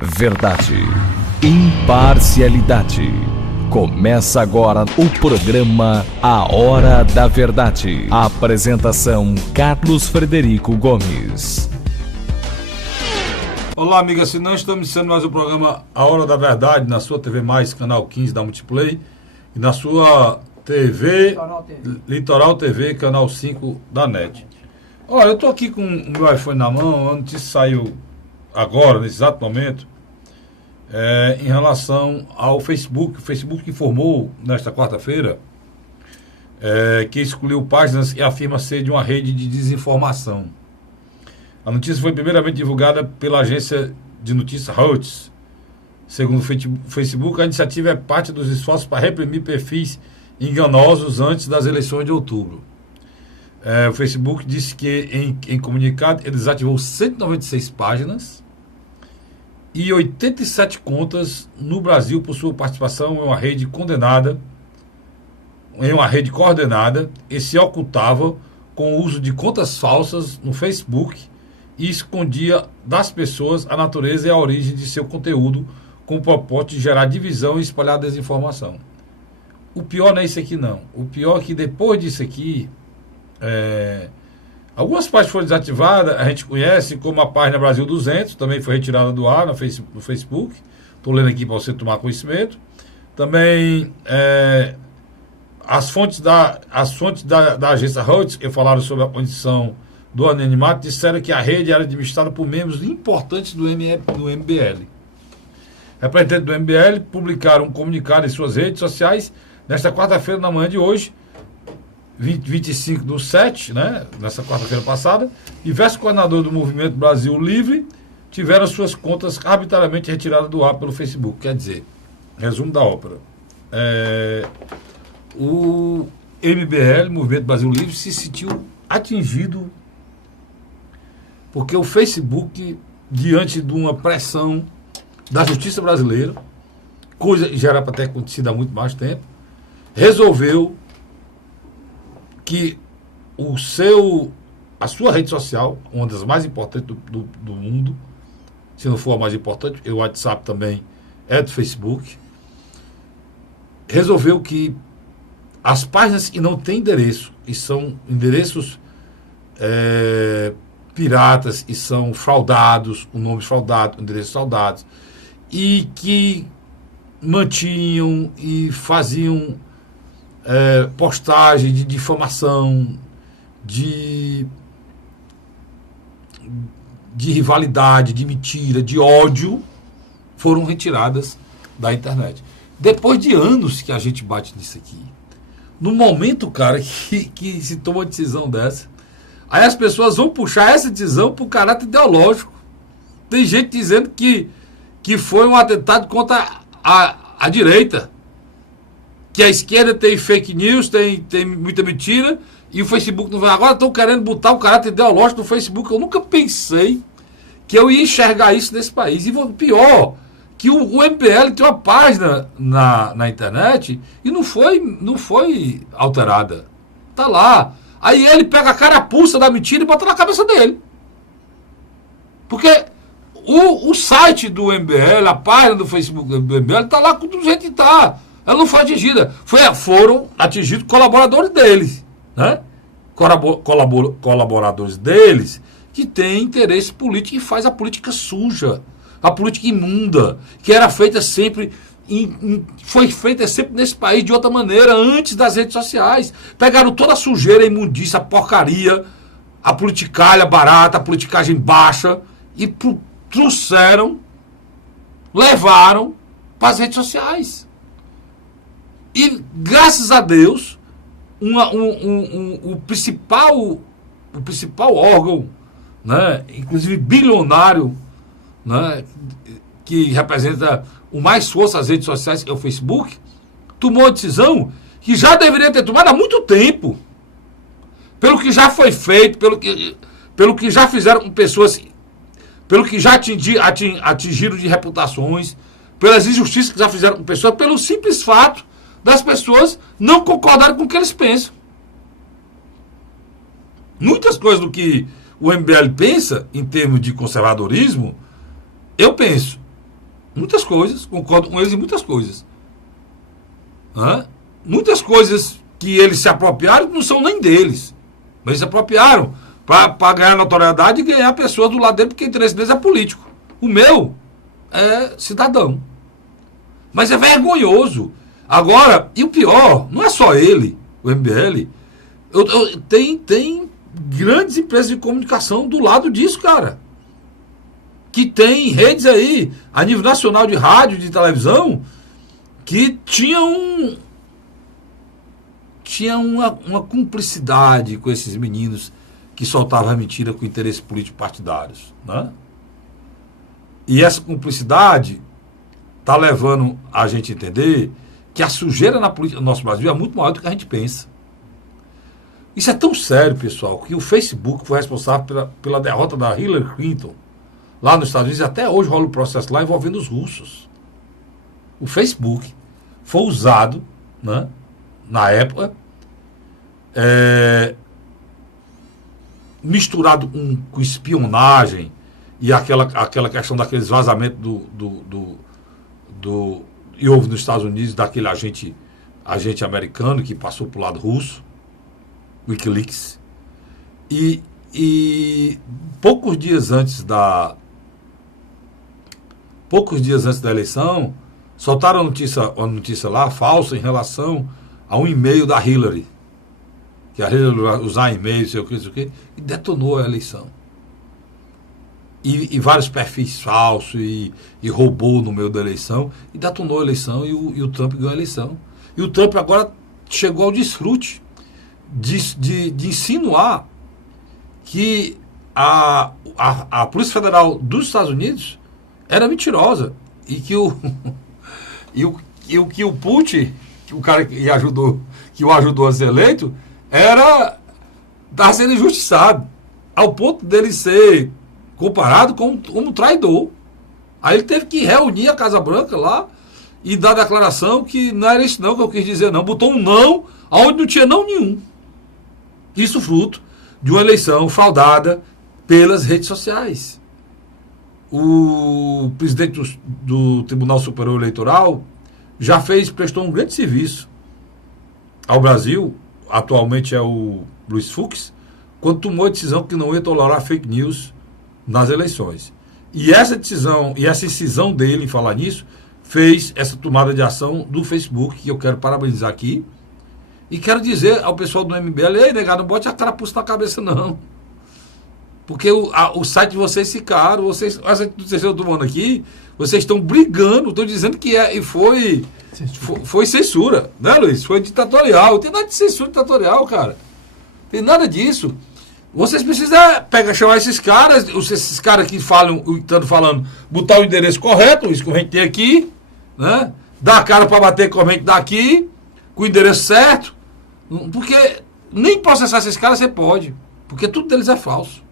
Verdade, imparcialidade. Começa agora o programa A Hora da Verdade. A apresentação Carlos Frederico Gomes. Olá, amiga assinante, estamos iniciando mais o programa A Hora da Verdade na sua TV Mais, canal 15 da Multiplay, e na sua TV Litoral TV, canal 5 da NET. Olha, eu estou aqui com o meu iPhone na mão, a notícia saiu agora, nesse exato momento, em relação ao Facebook. O Facebook informou nesta quarta-feira que excluiu páginas e afirma ser de uma rede de desinformação. A notícia foi primeiramente divulgada pela agência de notícias Reuters. Segundo o Facebook, a iniciativa é parte dos esforços para reprimir perfis enganosos antes das eleições de outubro. O Facebook disse que, em comunicado, ele desativou 196 páginas e 87 contas no Brasil por sua participação em uma rede coordenada e se ocultava com o uso de contas falsas no Facebook e escondia das pessoas a natureza e a origem de seu conteúdo com o propósito de gerar divisão e espalhar desinformação. O pior não é isso aqui, não. O pior é que depois disso aqui, algumas páginas foram desativadas, a gente conhece, como a página Brasil 200, também foi retirada do ar no Facebook. Estou lendo aqui para você tomar conhecimento. Também as fontes da agência Reuters, que falaram sobre a condição do anonimato, disseram que a rede era administrada por membros importantes do MBL. Representantes do MBL publicaram um comunicado em suas redes sociais nesta quarta-feira, na manhã de hoje, 25/7, né, nessa quarta-feira passada. Diversos coordenadores do Movimento Brasil Livre tiveram suas contas arbitrariamente retiradas do ar pelo Facebook. Quer dizer, resumo da ópera. O MBL, Movimento Brasil Livre, se sentiu atingido porque o Facebook, diante de uma pressão da justiça brasileira, coisa que já era para ter acontecido há muito mais tempo, resolveu que a sua rede social, uma das mais importantes do mundo, se não for a mais importante, o WhatsApp também é do Facebook, resolveu que as páginas que não têm endereço, e são endereços piratas, e são fraudados, com nomes fraudados, endereços fraudados, e que mantinham e faziam postagem de difamação, de rivalidade, de mentira, de ódio, foram retiradas da internet. Depois de anos que a gente bate nisso aqui, no momento, cara, que se toma uma decisão dessa, aí as pessoas vão puxar essa decisão para o caráter ideológico. Tem gente dizendo que foi um atentado contra a direita, que a esquerda tem fake news, tem muita mentira, e o Facebook não vai. Agora estão querendo botar o caráter ideológico do Facebook. Eu nunca pensei que eu ia enxergar isso nesse país. E pior, que o MBL tem uma página na internet e não foi alterada. Tá lá. Aí ele pega a carapuça da mentira e bota na cabeça dele. Porque o site do MBL, a página do Facebook do MBL, tá lá do jeito que tá. Ela não foi atingida. Foram atingidos colaboradores deles, né? Colaboradores deles que têm interesse político e faz a política suja, a política imunda, que era feita sempre, foi feita sempre nesse país de outra maneira, antes das redes sociais. Pegaram toda a sujeira, a imundícia, a porcaria, a politicalha barata, a politicagem baixa e trouxeram, levaram para as redes sociais. E, graças a Deus, o principal órgão, né, inclusive bilionário, né, que representa o mais força das redes sociais, que é o Facebook, tomou a decisão que já deveria ter tomado há muito tempo, pelo que já foi feito, pelo que já fizeram com pessoas, pelo que já atingiram de reputações, pelas injustiças que já fizeram com pessoas, pelo simples fato das pessoas não concordarem com o que eles pensam. Muitas coisas do que o MBL pensa, em termos de conservadorismo, eu penso. Muitas coisas, concordo com eles em muitas coisas. Né? Muitas coisas que eles se apropriaram não são nem deles. Mas eles se apropriaram para ganhar notoriedade e ganhar pessoas do lado dele, porque o interesse deles é político. O meu é cidadão. Mas é vergonhoso. Agora, e o pior, não é só ele, o MBL. Tem grandes empresas de comunicação do lado disso, cara. Que tem redes aí, a nível nacional de rádio, de televisão, que tinham uma cumplicidade com esses meninos que soltavam a mentira com interesses políticos partidários. Né? E essa cumplicidade está levando a gente a entender que a sujeira na política do nosso Brasil é muito maior do que a gente pensa. Isso é tão sério, pessoal, que o Facebook foi responsável pela derrota da Hillary Clinton lá nos Estados Unidos, e até hoje rola o processo lá envolvendo os russos. O Facebook foi usado, né, na época, misturado com espionagem e aquela questão daqueles vazamentos e houve nos Estados Unidos daquele agente americano que passou para o lado russo, Wikileaks, e poucos dias antes da eleição, soltaram uma notícia lá, falsa, em relação a um e-mail da Hillary. Que a Hillary vai usar e-mail, sei o que, e detonou a eleição. E vários perfis falsos, e roubou no meio da eleição, e detonou a eleição, e o Trump ganhou a eleição. E o Trump agora chegou ao desfrute de insinuar que a Polícia Federal dos Estados Unidos era mentirosa e que o Putin, que o cara que o ajudou a ser eleito, estava sendo injustiçado, ao ponto dele ser comparado como traidor. Aí ele teve que reunir a Casa Branca lá e dar declaração que não era isso não que eu quis dizer não, botou um não onde não tinha não nenhum. Isso fruto de uma eleição fraudada pelas redes sociais. O presidente do Tribunal Superior Eleitoral já prestou um grande serviço ao Brasil, atualmente é o Luiz Fux, quando tomou a decisão que não ia tolerar fake news nas eleições. E essa decisão, e essa incisão dele em falar nisso, fez essa tomada de ação do Facebook, que eu quero parabenizar aqui, e quero dizer ao pessoal do MBL, ei, negado, não bote a carapuça na cabeça, não. Porque o site de vocês ficaram, essa que vocês estão tomando aqui, vocês estão brigando, estão dizendo que foi censura, né, Luiz? Foi ditatorial. Não tem nada de censura ditatorial, cara. Não tem nada disso. Vocês precisam chamar esses caras que estão falando, botar o endereço correto, isso que a gente tem aqui, né? Dar a cara para bater com a gente daqui, com o endereço certo, porque nem processar esses caras você pode, porque tudo deles é falso.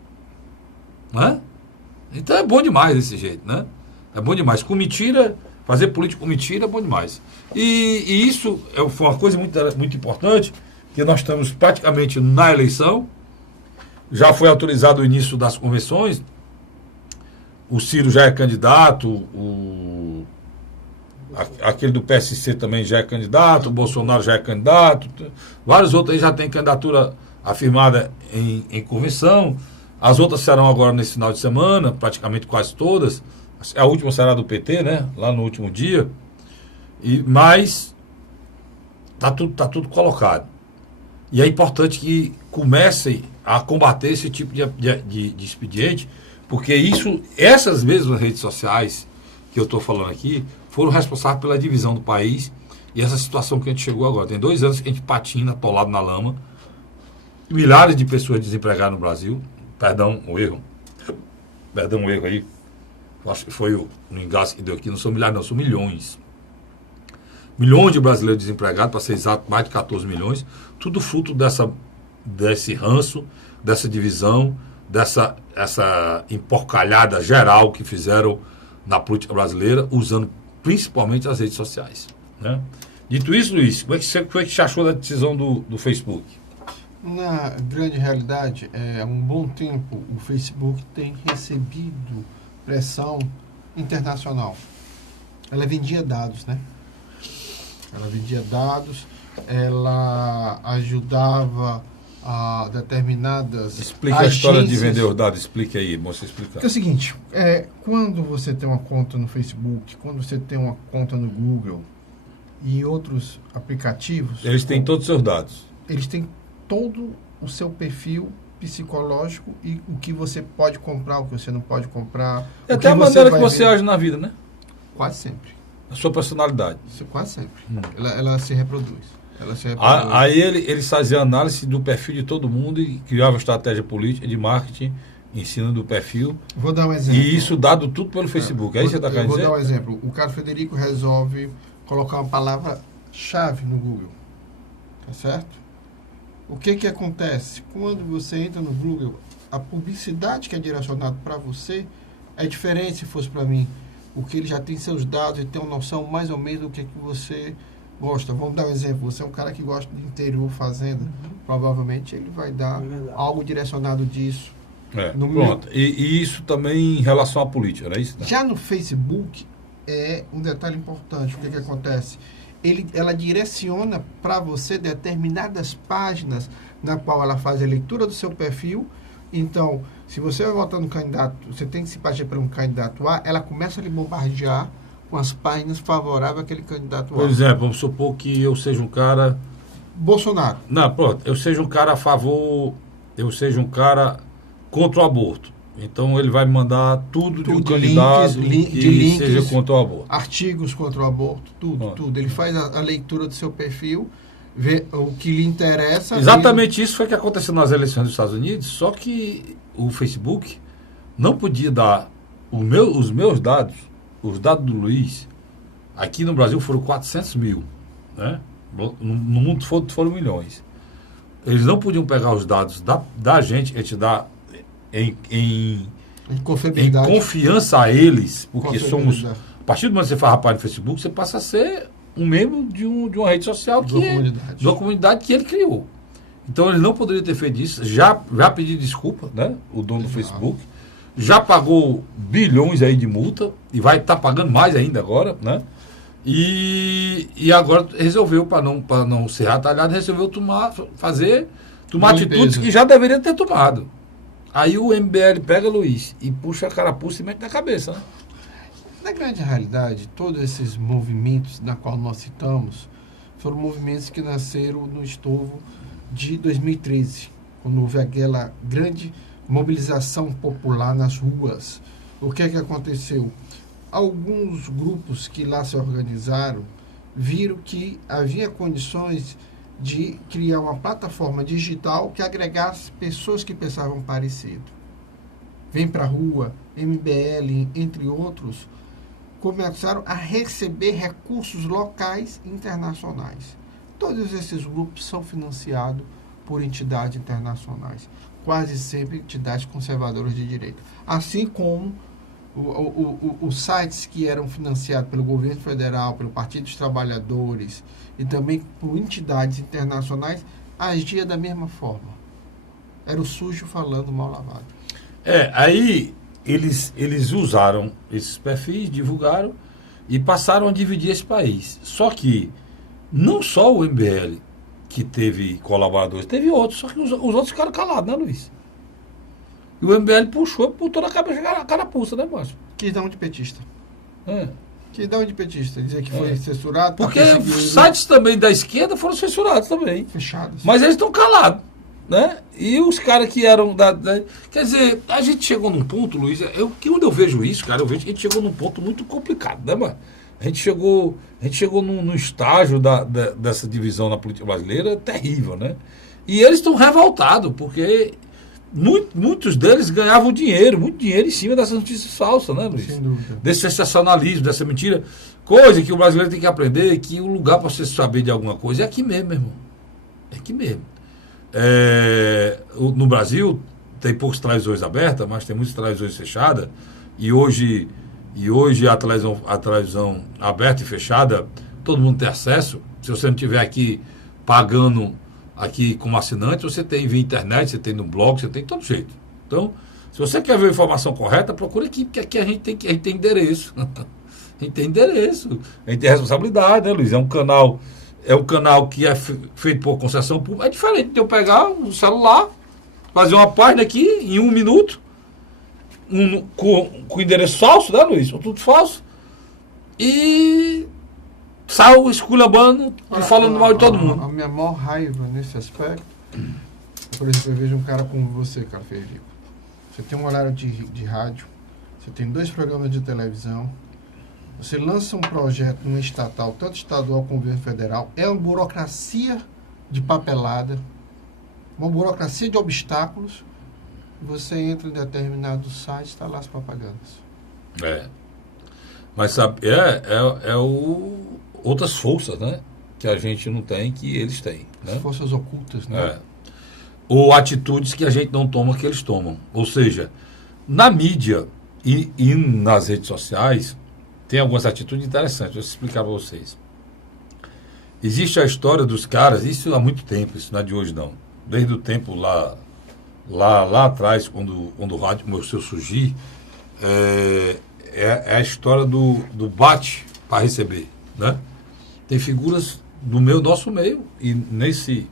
Né? Então é bom demais desse jeito, né? É bom demais. Com mentira, fazer política com mentira é bom demais. E isso foi uma coisa muito, muito importante, que nós estamos praticamente na eleição. Já foi autorizado o início das convenções. O Ciro já é candidato, aquele do PSC também já é candidato, o Bolsonaro já é candidato, vários outros aí já têm candidatura afirmada em convenção. As outras serão agora nesse final de semana, praticamente quase todas. A última será do PT, né? Lá no último dia. Mas tá tudo colocado. E é importante que comecem a combater esse tipo de expediente, porque essas mesmas redes sociais que eu estou falando aqui foram responsáveis pela divisão do país e essa situação que a gente chegou agora. Tem 2 anos que a gente patina, atolado na lama. Milhares de pessoas desempregadas no Brasil. Perdão o erro aí. Acho que foi o engaste que deu aqui. Não são milhares, não, são milhões. Milhões de brasileiros desempregados, para ser exato, mais de 14 milhões. Tudo fruto desse ranço, dessa divisão, essa emporcalhada geral que fizeram na política brasileira, usando principalmente as redes sociais. Né? Dito isso, Luiz, como é que você achou da decisão do Facebook? Na grande realidade, há um bom tempo, o Facebook tem recebido pressão internacional. ela vendia dados, né? Ela vendia dados, ela ajudava a determinadas Explica a história de agências. vender os dados, explique aí, você explica. Porque é o seguinte, quando você tem uma conta no Facebook, quando você tem uma conta no Google e outros aplicativos... Eles têm todos os seus dados. Eles têm todo o seu perfil psicológico e o que você pode comprar, o que você não pode comprar. É até a maneira que você ver. age na vida, né? Quase sempre. A sua personalidade. Quase sempre. Ela se reproduz. Ela se reproduz. Aí ele fazia análise do perfil de todo mundo e criava estratégia política, de marketing, ensino do perfil. Vou dar um exemplo. E isso dado tudo pelo Facebook. Aí você está querendo dizer? Vou dar um exemplo. O Carlos Frederico resolve colocar uma palavra-chave no Google. Tá certo? O que acontece? Quando você entra no Google, a publicidade que é direcionada para você é diferente se fosse para mim. Porque ele já tem seus dados e tem uma noção mais ou menos do que você gosta. Vamos dar um exemplo. Você é um cara que gosta de interior, fazenda. Provavelmente ele vai dar algo direcionado disso. Pronto. E isso também em relação à política, não é isso? Né? Já no Facebook é um detalhe importante. O que acontece? Ela direciona para você determinadas páginas na qual ela faz a leitura do seu perfil. Então, se você vai votar no candidato, você tem que se partir para um candidato A, ela começa a lhe bombardear com as páginas favoráveis àquele candidato A. Por exemplo, vamos supor que eu seja um cara... Bolsonaro. Não, pronto. Eu seja um cara a favor... Eu seja um cara contra o aborto. Então ele vai me mandar tudo de um candidato que seja contra o aborto. Artigos contra o aborto, tudo. Ele faz a leitura do seu perfil, vê o que lhe interessa. Exatamente isso foi que aconteceu nas eleições dos Estados Unidos, só que o Facebook não podia dar os meus dados, os dados do Luiz, aqui no Brasil foram 400 mil, né? No mundo foram milhões. Eles não podiam pegar os dados da gente, a gente dá em confiança a eles, porque somos... A partir do momento que você faz rapaz no Facebook, você passa a ser um membro de uma rede social de uma comunidade que ele criou. Então ele não poderia ter feito isso, já pediu desculpa, né? O dono do Facebook, já pagou bilhões aí de multa e vai estar pagando mais ainda agora, né? E agora resolveu, para não ser atalhado, resolveu tomar atitudes que já deveria ter tomado. Aí o MBL pega, Luiz, e puxa a carapuça e mete na cabeça, né? Na grande realidade, todos esses movimentos na qual nós citamos foram movimentos que nasceram no estorvo de 2013, quando houve aquela grande mobilização popular nas ruas. O que aconteceu? Alguns grupos que lá se organizaram viram que havia condições de criar uma plataforma digital que agregasse pessoas que pensavam parecido. Vem para a rua, MBL, entre outros, começaram a receber recursos locais e internacionais. Todos esses grupos são financiados por entidades internacionais, quase sempre entidades conservadoras de direita. Assim como os sites que eram financiados pelo governo federal, pelo Partido dos Trabalhadores e também por entidades internacionais, agia da mesma forma. Era o sujo falando mal lavado. Aí eles usaram esses perfis, divulgaram e passaram a dividir esse país. Só que não só o MBL que teve colaboradores, teve outros, só que os outros ficaram calados, né, Luiz? E o MBL puxou na cabeça a carapuça, né, Márcio? Que dá um de petista. Que dá um de petista. Dizer que foi censurado. Porque sites também da esquerda foram censurados também. Fechados. Mas eles estão calados, né? E os caras que eram Quer dizer, a gente chegou num ponto, Luiz, quando eu vejo isso, cara, a gente chegou num ponto muito complicado, né, mano? A gente chegou num estágio dessa divisão na política brasileira terrível, né? E eles estão revoltados, porque muitos deles ganhavam muito dinheiro em cima dessas notícias falsas, né, Luiz? Sem dúvida. Desse sensacionalismo, dessa mentira. Coisa que o brasileiro tem que aprender, que o lugar para você saber de alguma coisa é aqui mesmo, meu irmão. É aqui mesmo. No Brasil tem poucas televisões abertas, mas tem muitas televisões fechadas. E hoje a televisão aberta e fechada, todo mundo tem acesso. Se você não estiver aqui pagando aqui como assinante, você tem via internet, você tem no blog, você tem de todo jeito. Então, se você quer ver a informação correta, procura aqui, porque aqui a gente tem endereço. A gente tem endereço, a gente tem responsabilidade, né, Luiz? É um canal que é feito por concessão pública. É diferente de eu pegar um celular, fazer uma página aqui em 1 minuto, com endereço falso, né, Luiz? Tudo falso. E saio esculhambando e falando mal de todo mundo. A minha maior raiva nesse aspecto, por exemplo, eu vejo um cara como você, Carlos Frederico. Você tem um horário de rádio, você tem 2 programas de televisão, você lança um projeto numa estatal, tanto estadual como governo federal, é uma burocracia de papelada, uma burocracia de obstáculos, e você entra em determinado site e está lá as propagandas. Mas sabe, outras forças, né? Que a gente não tem, que eles têm. Né? As forças ocultas, né? Ou atitudes que a gente não toma, que eles tomam. Ou seja, na mídia e nas redes sociais, tem algumas atitudes interessantes. Vou explicar para vocês. Existe a história dos caras, isso há muito tempo, isso não é de hoje não. Desde o tempo lá atrás, quando o rádio começou a surgir, é a história do bate para receber, né? Tem figuras do nosso meio, e nesse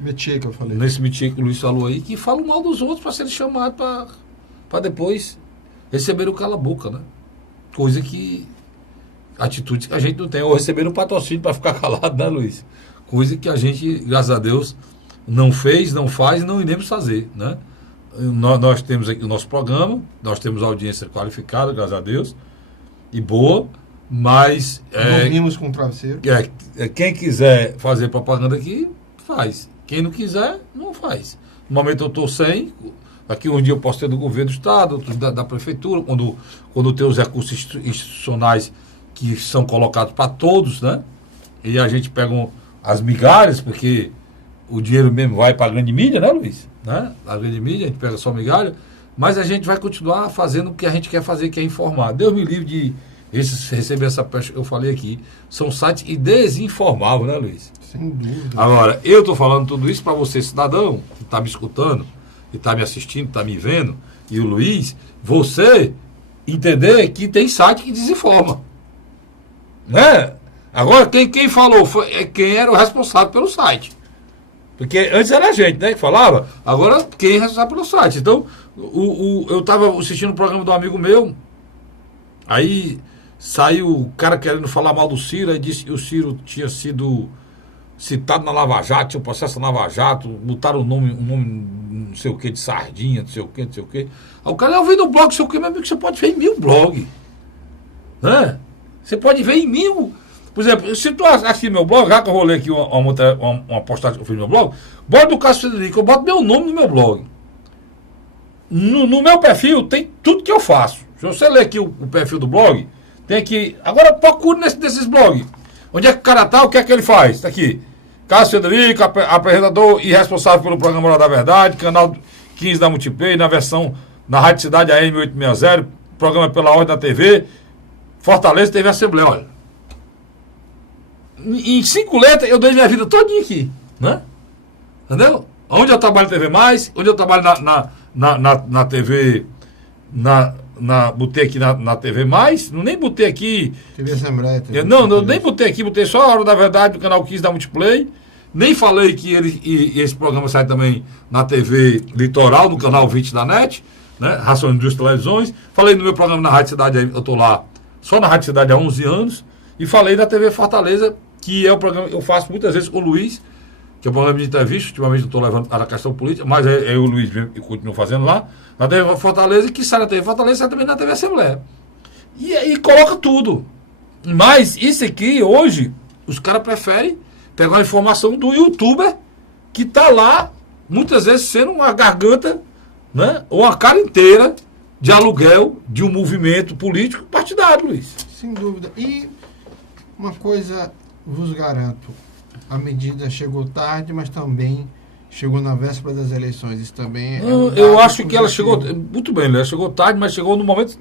métier que eu falei. Nesse métier que o Luiz falou aí, que falam mal dos outros para serem chamados para depois receber o cala-boca, né? Coisa que... atitudes que a gente não tem. Ou receber um patrocínio para ficar calado, né, Luiz? Coisa que a gente, graças a Deus, não fez, não faz e não iremos fazer, né? Nós temos aqui o nosso programa, nós temos audiência qualificada, graças a Deus, e boa, mas... dormimos com travesseiro. Quem quiser fazer propaganda aqui, faz. Quem não quiser, não faz. No momento eu estou sem, daqui um dia eu posso ter do governo do Estado, outro da prefeitura, quando tem os recursos institucionais que são colocados para todos, né? E a gente pega as migalhas, porque o dinheiro mesmo vai para a grande mídia, né, Luiz? Né? A grande mídia, a gente pega só migalha, mas a gente vai continuar fazendo o que a gente quer fazer, que é informar. Deus me livre de receber essa pecha que eu falei aqui. São sites e desinformavam, né, Luiz? Sem dúvida. Agora, eu estou falando tudo isso para você, cidadão, que está me escutando, que está me assistindo, está me vendo, e o Luiz, você entender que tem site que desinforma. Né? Agora, quem falou quem era o responsável pelo site. Porque antes era a gente, né, que falava. Agora, quem é responsável pelo site. Então, eu estava assistindo um programa do amigo meu, aí saiu o cara querendo falar mal do Ciro, aí disse que o Ciro tinha sido citado na Lava Jato, tinha um processo na Lava Jato, botaram um nome não sei o que, de sardinha, não sei o que, não sei o que. Aí o cara, eu vi no blog, não sei o que, meu amigo, você pode ver em 1000 blogs. Né? Você pode ver em 1000. Por exemplo, se tu assistir meu blog, já que eu vou ler aqui uma postagem que eu fiz no meu blog, bota do Carlos Frederico, eu boto meu nome no meu blog. No meu perfil tem tudo que eu faço. Se você ler aqui o perfil do blog, tem aqui. Agora procure nesses blogs. Onde é que o cara tá, o que é que ele faz? Está aqui. Carlos Frederico, apresentador e responsável pelo programa Hora da Verdade, canal 15 da Multiplay, na Rádio Cidade AM 860, programa pela Ordem da TV, Fortaleza teve Assembleia, olha. Em 5 letras eu dei minha vida todinha aqui, né? Entendeu? Onde eu trabalho na TV Mais, onde eu trabalho na TV, botei aqui na TV Mais, nem botei aqui... TV Assembleia. Eu nem botei aqui, botei só a Hora da Verdade do canal 15 da Multiplay, nem falei que esse programa sai também na TV Litoral, no canal 20 da NET, né? Ração Indústria Televisões, falei no meu programa na Rádio Cidade, eu estou lá só na Rádio Cidade há 11 anos, e falei da TV Fortaleza, que é o programa que eu faço muitas vezes com o Luiz, que é o programa de entrevista, ultimamente eu estou levando a questão política, mas é o Luiz mesmo que continua fazendo lá, na TV Fortaleza, que sai na TV Fortaleza, sai também na TV Assembleia. E aí coloca tudo. Mas isso aqui, hoje, os caras preferem pegar a informação do youtuber, que está lá, muitas vezes sendo uma garganta, né, ou uma cara inteira de aluguel de um movimento político partidário, Luiz. Sem dúvida. E uma coisa vos garanto, a medida chegou tarde, mas também chegou na véspera das eleições. Isso também é eu acho que ela chegou muito bem, ela chegou tarde, mas chegou no momento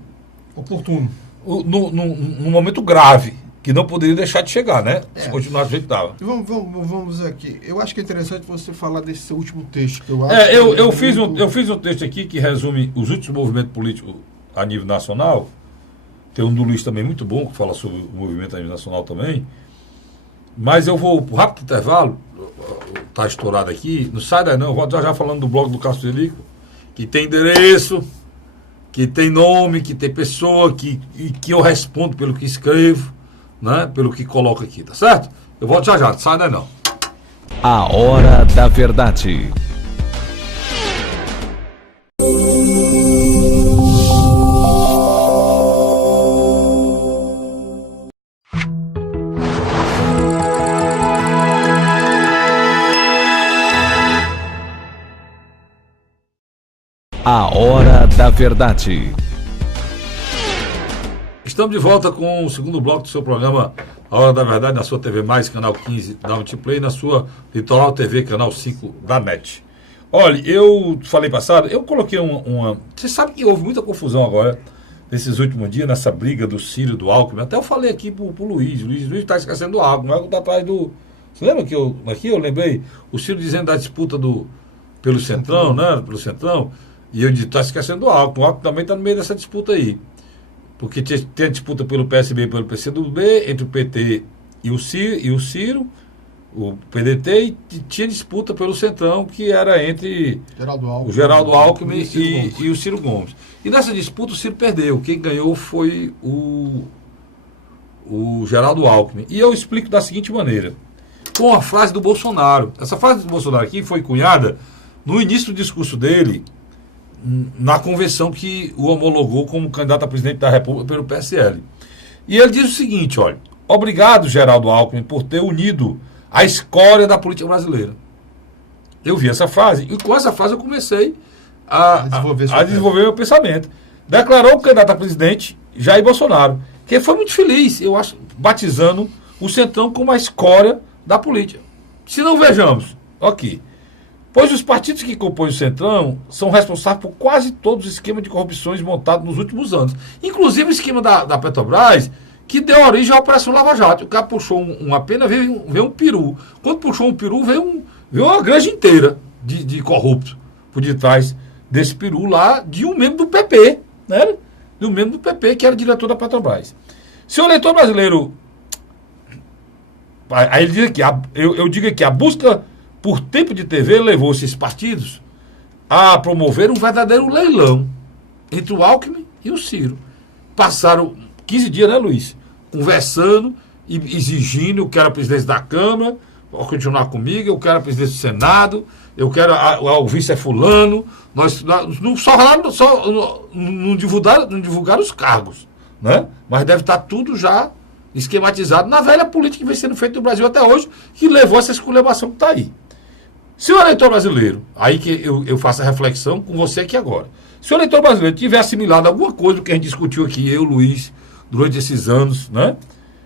oportuno. No momento grave, que não poderia deixar de chegar, né? Se continuar do jeito que estava. Vamos aqui. Eu acho que é interessante você falar desse seu último texto. Que eu acho eu fiz um texto aqui que resume os últimos movimentos políticos a nível nacional, Tem um do Luiz também muito bom, que fala sobre o movimento nacional também. Mas eu vou para um rápido intervalo, está estourado aqui, não sai daí não, eu vou já falando do blog do Carlos Frederico, que tem endereço, que tem nome, que tem pessoa, que eu respondo pelo que escrevo, né, pelo que coloco aqui, tá certo? Eu volto já, não sai daí não. A Hora da Verdade. A Hora da Verdade. Estamos de volta com o segundo bloco do seu programa A Hora da Verdade, na sua TV Mais, canal 15 da Multiplay, na sua Litoral TV, canal 5 da NET. Olha, eu falei passado, eu coloquei uma... Você sabe que houve muita confusão agora, nesses últimos dias, nessa briga do Ciro e do Alckmin. Até eu falei aqui pro Luiz. O Luiz está esquecendo do Alckmin. O Alckmin está atrás do... Você lembra que aqui eu lembrei? O Ciro dizendo da disputa pelo Centrão, né? Pelo Centrão. E eu disse, está esquecendo do Alckmin. O Alckmin também está no meio dessa disputa aí. Porque tem a disputa pelo PSB e pelo PCdoB, entre o PT e o Ciro, o PDT, e tinha disputa pelo Centrão, que era entre o Geraldo Alckmin e o Ciro Gomes. E nessa disputa o Ciro perdeu. Quem ganhou foi o Geraldo Alckmin. E eu explico da seguinte maneira, com a frase do Bolsonaro. Essa frase do Bolsonaro aqui foi cunhada no início do discurso dele, na convenção que o homologou como candidato a presidente da República pelo PSL. E ele diz o seguinte, olha: obrigado, Geraldo Alckmin, por ter unido a escória da política brasileira. Eu vi essa frase, e com essa frase eu comecei a desenvolver meu pensamento. Declarou o candidato a presidente, Jair Bolsonaro, que foi muito feliz, eu acho, batizando o Centrão como a escória da política. Se não vejamos, aqui, pois os partidos que compõem o Centrão são responsáveis por quase todos os esquemas de corrupções montados nos últimos anos. Inclusive o esquema da Petrobras, que deu origem à Operação Lava Jato. O cara puxou uma pena, veio um peru. Quando puxou um peru, veio uma granja inteira de corruptos por detrás desse peru lá, de um membro do PP, né? De um membro do PP, que era diretor da Petrobras. Se o eleitor brasileiro... Aí ele diz aqui, eu digo aqui, a busca por tempo de TV levou esses partidos a promover um verdadeiro leilão entre o Alckmin e o Ciro. Passaram 15 dias, né, Luiz? Conversando e exigindo: eu quero a presidência da Câmara, pode continuar comigo, eu quero a presidência do Senado, eu quero o vice é fulano. Nós não divulgaram os cargos, né? Mas deve estar tudo já esquematizado na velha política que vem sendo feita no Brasil até hoje, que levou essa esculhambação que está aí. Se o eleitor brasileiro, aí que eu faço a reflexão com você aqui agora, se o eleitor brasileiro tiver assimilado alguma coisa do que a gente discutiu aqui, eu, Luiz, durante esses anos, né?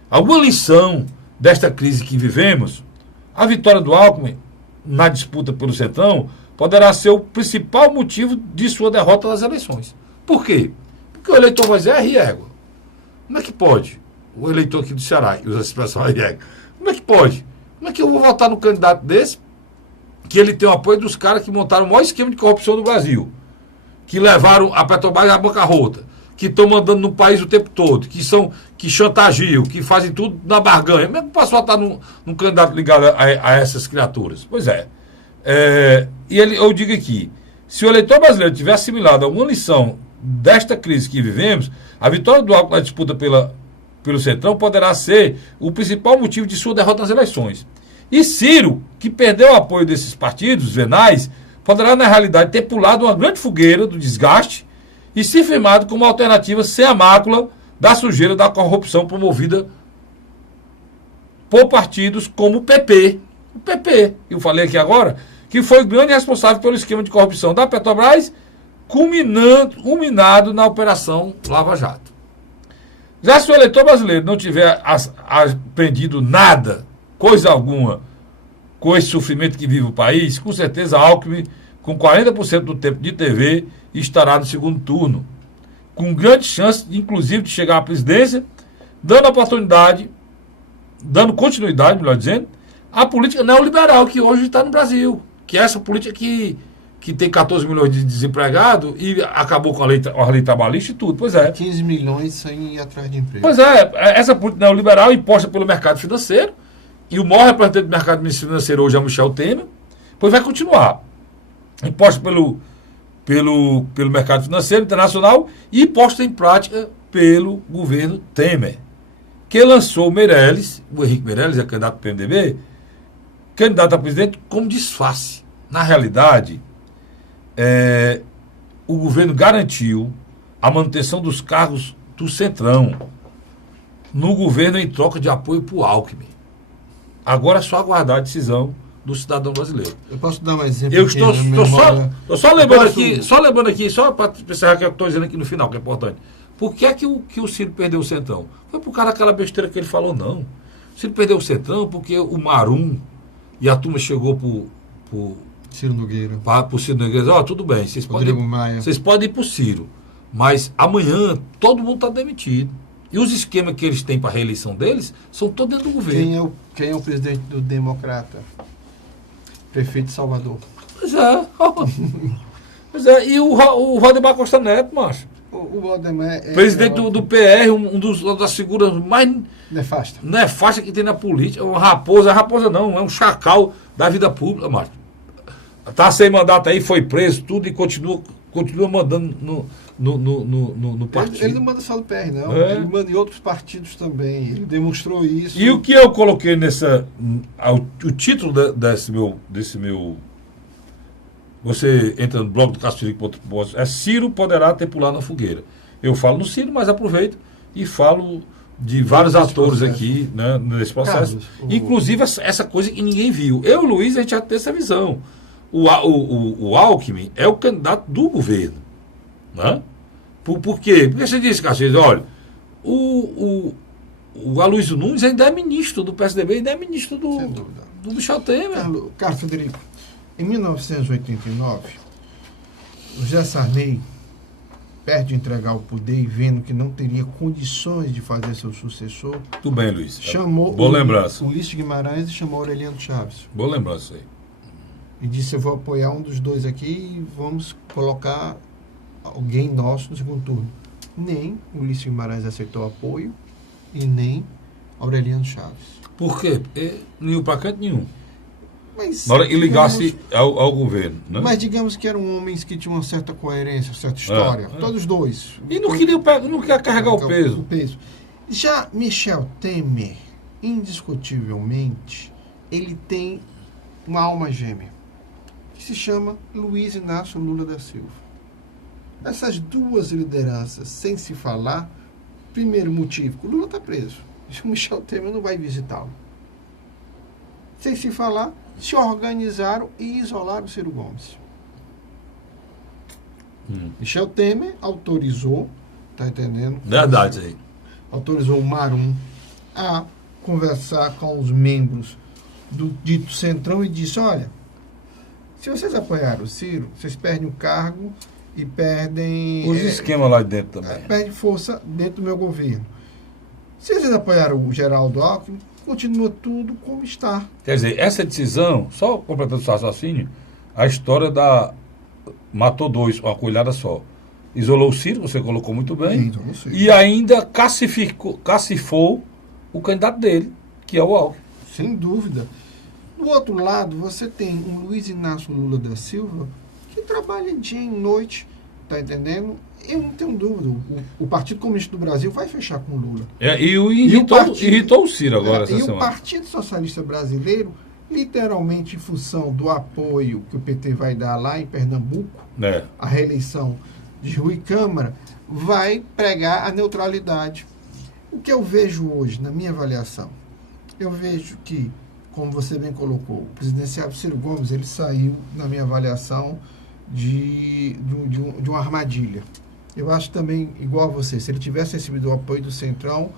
Alguma lição desta crise que vivemos, a vitória do Alckmin na disputa pelo Centrão poderá ser o principal motivo de sua derrota nas eleições. Por quê? Porque o eleitor vai dizer: égua. Como é que pode? O eleitor aqui do Ceará, usa essa expressão, égua. Como é que pode? Como é que eu vou votar no candidato desse, que ele tem o apoio dos caras que montaram o maior esquema de corrupção do Brasil, que levaram a Petrobras à bancarrota, que estão mandando no país o tempo todo, que chantagiam, que fazem tudo na barganha? Como é que eu posso votar num candidato ligado a essas criaturas? Pois é. Eu digo aqui, se o eleitor brasileiro tiver assimilado alguma lição desta crise que vivemos, a vitória do Alckmin na disputa pelo Centrão poderá ser o principal motivo de sua derrota nas eleições. E Ciro, que perdeu o apoio desses partidos venais, poderá, na realidade, ter pulado uma grande fogueira do desgaste e se firmado como alternativa sem a mácula da sujeira da corrupção promovida por partidos como o PP. O PP, que eu falei aqui agora, que foi o grande responsável pelo esquema de corrupção da Petrobras, culminado na Operação Lava Jato. Já se o eleitor brasileiro não tiver aprendido nada, coisa alguma, com esse sofrimento que vive o país, com certeza Alckmin, com 40% do tempo de TV, estará no segundo turno, com grande chance, inclusive, de chegar à presidência, dando continuidade, melhor dizendo, à política neoliberal que hoje está no Brasil, que é essa política que que tem 14 milhões de desempregados e acabou com a lei trabalhista e tudo. Pois é. 15 milhões sem ir atrás de emprego. Pois é, essa política neoliberal imposta pelo mercado financeiro, e o maior representante do mercado financeiro hoje é o Michel Temer, pois vai continuar. Imposta pelo mercado financeiro internacional e posta em prática pelo governo Temer, que lançou o Meirelles, o Henrique Meirelles, é candidato do PMDB, candidato a presidente como disfarce. Na realidade, o governo garantiu a manutenção dos cargos do Centrão no governo em troca de apoio para o Alckmin. Agora é só aguardar a decisão do cidadão brasileiro. Eu posso dar um exemplo? Eu estou só lembrando aqui, só para encerrar que eu estou dizendo aqui no final, que é importante. Por que é que o Ciro perdeu o Centrão? Foi por causa daquela besteira que ele falou, não. O Ciro perdeu o Centrão porque o Marum e a turma chegou pro Ciro Nogueira. Pro Ciro Nogueira, tudo bem, vocês podem ir pro Ciro. Mas amanhã todo mundo está demitido. E os esquemas que eles têm para a reeleição deles são todos dentro do governo. Quem é o presidente do Democrata? Prefeito de Salvador. Pois é. Pois é. E o Valdemar Costa Neto, macho. O Valdemar presidente do PR, uma das figuras mais nefastas que tem na política. Uma raposa. Raposa não, é um chacal da vida pública, macho. Tá sem mandato aí, foi preso, tudo, e continua mandando no partido. Ele não manda só do PR, não. Ele manda em outros partidos também. Ele demonstrou isso. E o que eu coloquei o título desse meu. Você entra no blog do Castilho, é Ciro poderá ter pular na fogueira. Eu falo no Ciro, mas aproveito e falo de vários atores aqui, né, nesse processo. Carlos, inclusive essa coisa que ninguém viu. Eu e o Luiz, a gente já tem essa visão. O Alckmin é o candidato do governo. Né? Por quê? Porque você disse, Cacete, olha, o Aloysio Nunes ainda é ministro do PSDB, ainda é ministro do Michel Temer. Carlos Frederico, em 1989, o José Sarney, perto de entregar o poder e vendo que não teria condições de fazer seu sucessor, tudo bem, Luiz. Chamou boa lembrança. Ulisses Guimarães e chamou Aureliano Chaves. Boa lembrança aí. E disse, eu vou apoiar um dos dois aqui e vamos colocar alguém nosso no segundo turno. Nem Ulisses Guimarães aceitou apoio e nem Aureliano Chaves. Por quê? Porque nenhum para canto nenhum. Mas, na hora que ligasse ao governo. Né? Mas digamos que eram homens que tinham uma certa coerência, certa história. Todos dois. E não queria carregar o peso. Já Michel Temer, indiscutivelmente, ele tem uma alma gêmea, que se chama Luiz Inácio Lula da Silva. Essas duas lideranças, sem se falar, primeiro motivo, o Lula está preso. O Michel Temer não vai visitá-lo. Sem se falar, se organizaram e isolaram o Ciro Gomes. Michel Temer autorizou, tá entendendo? Verdade aí. Autorizou o Marum a conversar com os membros do dito Centrão e disse, olha, se vocês apoiaram o Ciro, vocês perdem o cargo e perdem... Os esquemas lá dentro também. Perdem força dentro do meu governo. Se vocês apoiaram o Geraldo Alckmin, continua tudo como está. Quer dizer, essa decisão, só completando o seu raciocínio, a história matou dois, uma coelhada só. Isolou o Ciro, você colocou muito bem, e ainda cacifou o candidato dele, que é o Alckmin. Sem dúvida. Do outro lado, você tem um Luiz Inácio Lula da Silva que trabalha dia e noite, tá entendendo? Eu não tenho dúvida. O Partido Comunista do Brasil vai fechar com o Lula. Irritou o Ciro agora essa semana. E o Partido Socialista Brasileiro, literalmente em função do apoio que o PT vai dar lá em Pernambuco, a reeleição de Rui Câmara, vai pregar a neutralidade. O que eu vejo hoje, na minha avaliação, eu vejo que, como você bem colocou, o presidenciável Ciro Gomes, ele saiu, na minha avaliação, de uma armadilha. Eu acho também, igual a você, se ele tivesse recebido o apoio do Centrão,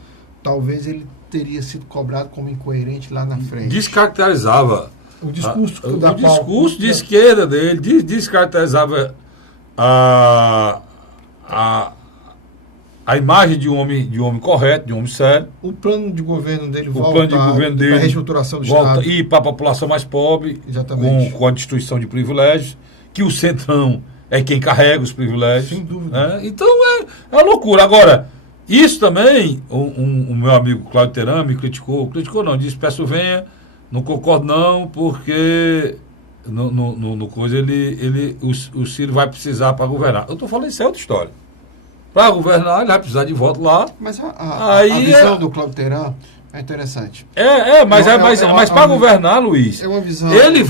talvez ele teria sido cobrado como incoerente lá na frente. Descaracterizava o discurso de esquerda dele, descaracterizava a imagem de um homem correto, de um homem sério. O plano de governo dele volta para a reestruturação do Estado. E para a população mais pobre, exatamente, com a destruição de privilégios, que o Centrão é quem carrega os privilégios. Sem dúvida. Né? Então é loucura. Agora, isso também, o meu amigo Cláudio Teran me criticou não, disse, peço venha, não concordo não, porque no coisa o Ciro vai precisar para governar. Eu estou falando, isso é outra história. Para governar, ele vai precisar de voto lá. Mas a visão do Cláudio Teran é interessante. Mas para governar, Luiz, é uma visão. Ele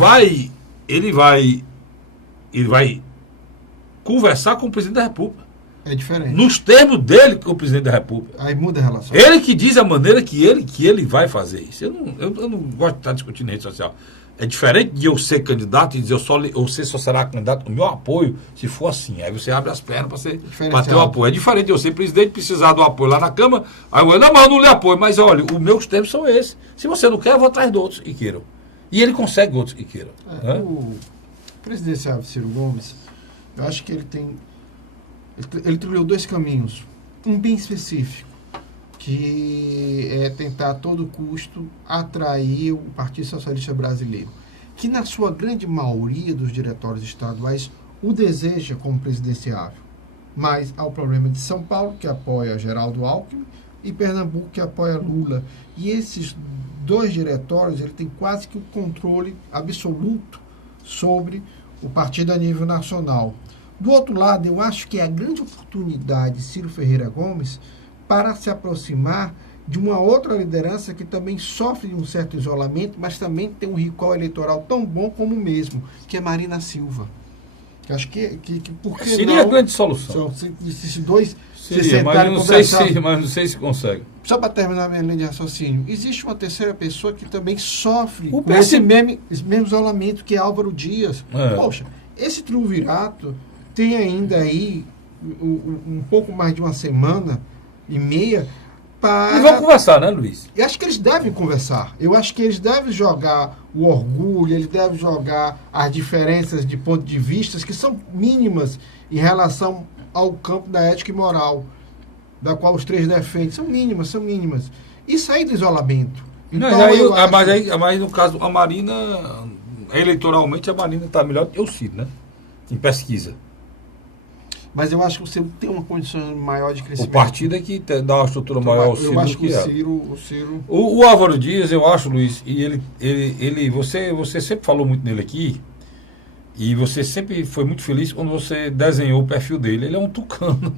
vai conversar com o presidente da República. É diferente. Nos termos dele com o presidente da República. Aí muda a relação. Ele que diz a maneira que ele vai fazer isso. Eu não gosto de estar discutindo rede social. É diferente de eu ser candidato e dizer você só será candidato. O meu apoio, se for assim, aí você abre as pernas para ter o apoio. É diferente de eu ser presidente precisar do apoio lá na Câmara. Aí eu não, mas eu não lhe apoio. Mas olha, os meus termos são esses. Se você não quer, eu vou atrás de outros que queiram. E ele consegue outros que queiram. Né? O presidenciável Ciro Gomes, eu acho que ele trilhou dois caminhos. Um bem específico, que é tentar a todo custo atrair o Partido Socialista Brasileiro, que na sua grande maioria dos diretórios estaduais o deseja como presidenciável. Mas há o problema de São Paulo, que apoia Geraldo Alckmin, e Pernambuco, que apoia Lula. E esses dois diretórios, ele tem quase que o controle absoluto sobre o partido a nível nacional. Do outro lado, eu acho que é a grande oportunidade de Ciro Ferreira Gomes para se aproximar de uma outra liderança que também sofre de um certo isolamento, mas também tem um recall eleitoral tão bom como o mesmo, que é Marina Silva. Eu acho que porque seria a grande solução. Se esses dois se seria, sentarem mas não sei se consegue. Só para terminar minha linha de raciocínio, existe uma terceira pessoa que também sofre com esse mesmo isolamento, que é Álvaro Dias. Poxa, esse triunvirato tem ainda aí um pouco mais de uma semana e meia para... Eles vão conversar, né, Luiz? Eu acho que eles devem conversar. Eu acho que eles devem jogar o orgulho, eles devem jogar as diferenças de ponto de vista que são mínimas em relação ao campo da ética e moral, da qual os três defendem. São mínimas. E sair do isolamento. Então, mas no caso, a Marina, eleitoralmente, a Marina está melhor que o Ciro, né? Em pesquisa. Mas eu acho que o Ciro tem uma condição maior de crescimento. O partido é que dá uma estrutura maior ao Ciro. Eu acho que o Ciro... O Álvaro Dias, eu acho, Luiz, e você sempre falou muito nele aqui, e você sempre foi muito feliz quando você desenhou o perfil dele. Ele é um tucano.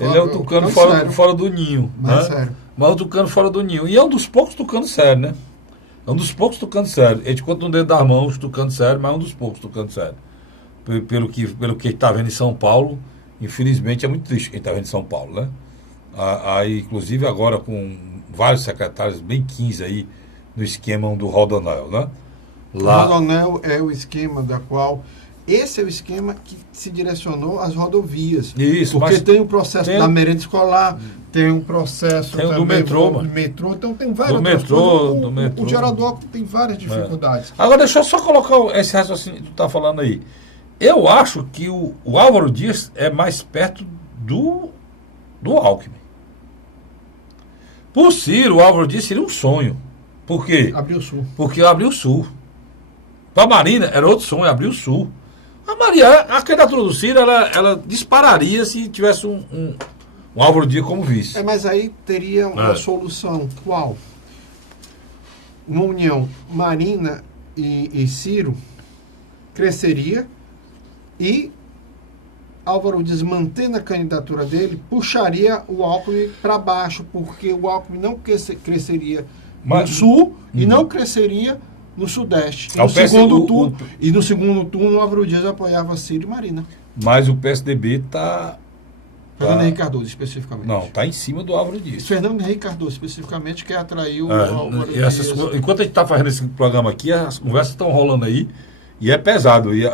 Ele é um tucano fora do ninho. Mas né? sério. Mas um tucano fora do ninho. E é um dos poucos tucanos sérios, né? É um dos poucos tucanos sérios. Ele conta no dedo das mãos, tucano sério, mas é um dos poucos tucanos sérios. Pelo que está vendo em São Paulo, infelizmente é muito triste quem está vendo em São Paulo, né? Aí, inclusive agora com vários secretários, bem 15 aí, no esquema do Rodonel, né? O Rodonel é o esquema da qual... Esse é o esquema que se direcionou às rodovias. Isso, porque tem o processo da merenda escolar, tem um processo tem também do metrô, do metrô, então tem várias do metrô. O Geraldo Alckmin tem várias dificuldades. Agora, deixa eu só colocar esse raciocínio que tu está falando aí. Eu acho que o Álvaro Dias é mais perto do Alckmin. Por Ciro, o Álvaro Dias seria um sonho. Por quê? Abriu o Sul. Porque abriu o Sul. Para a Marina era outro sonho, abriu o Sul. A candidatura do Ciro, ela dispararia se tivesse um Álvaro Dias como vice. Mas aí teria uma solução. Qual? Uma união Marina e Ciro cresceria e Álvaro Dias, mantendo a candidatura dele, puxaria o Alckmin para baixo, porque o Alckmin não cresceria no Sul e não cresceria no Sudeste. E no segundo turno, o Álvaro Dias apoiava Ciro e Marina. Mas o PSDB está... Fernando Henrique Cardoso, especificamente. Não, está em cima do Álvaro Dias. Fernando Henrique Cardoso, especificamente, quer atrair o Álvaro Dias. Enquanto a gente está fazendo esse programa aqui, as conversas estão rolando aí, e é pesado. E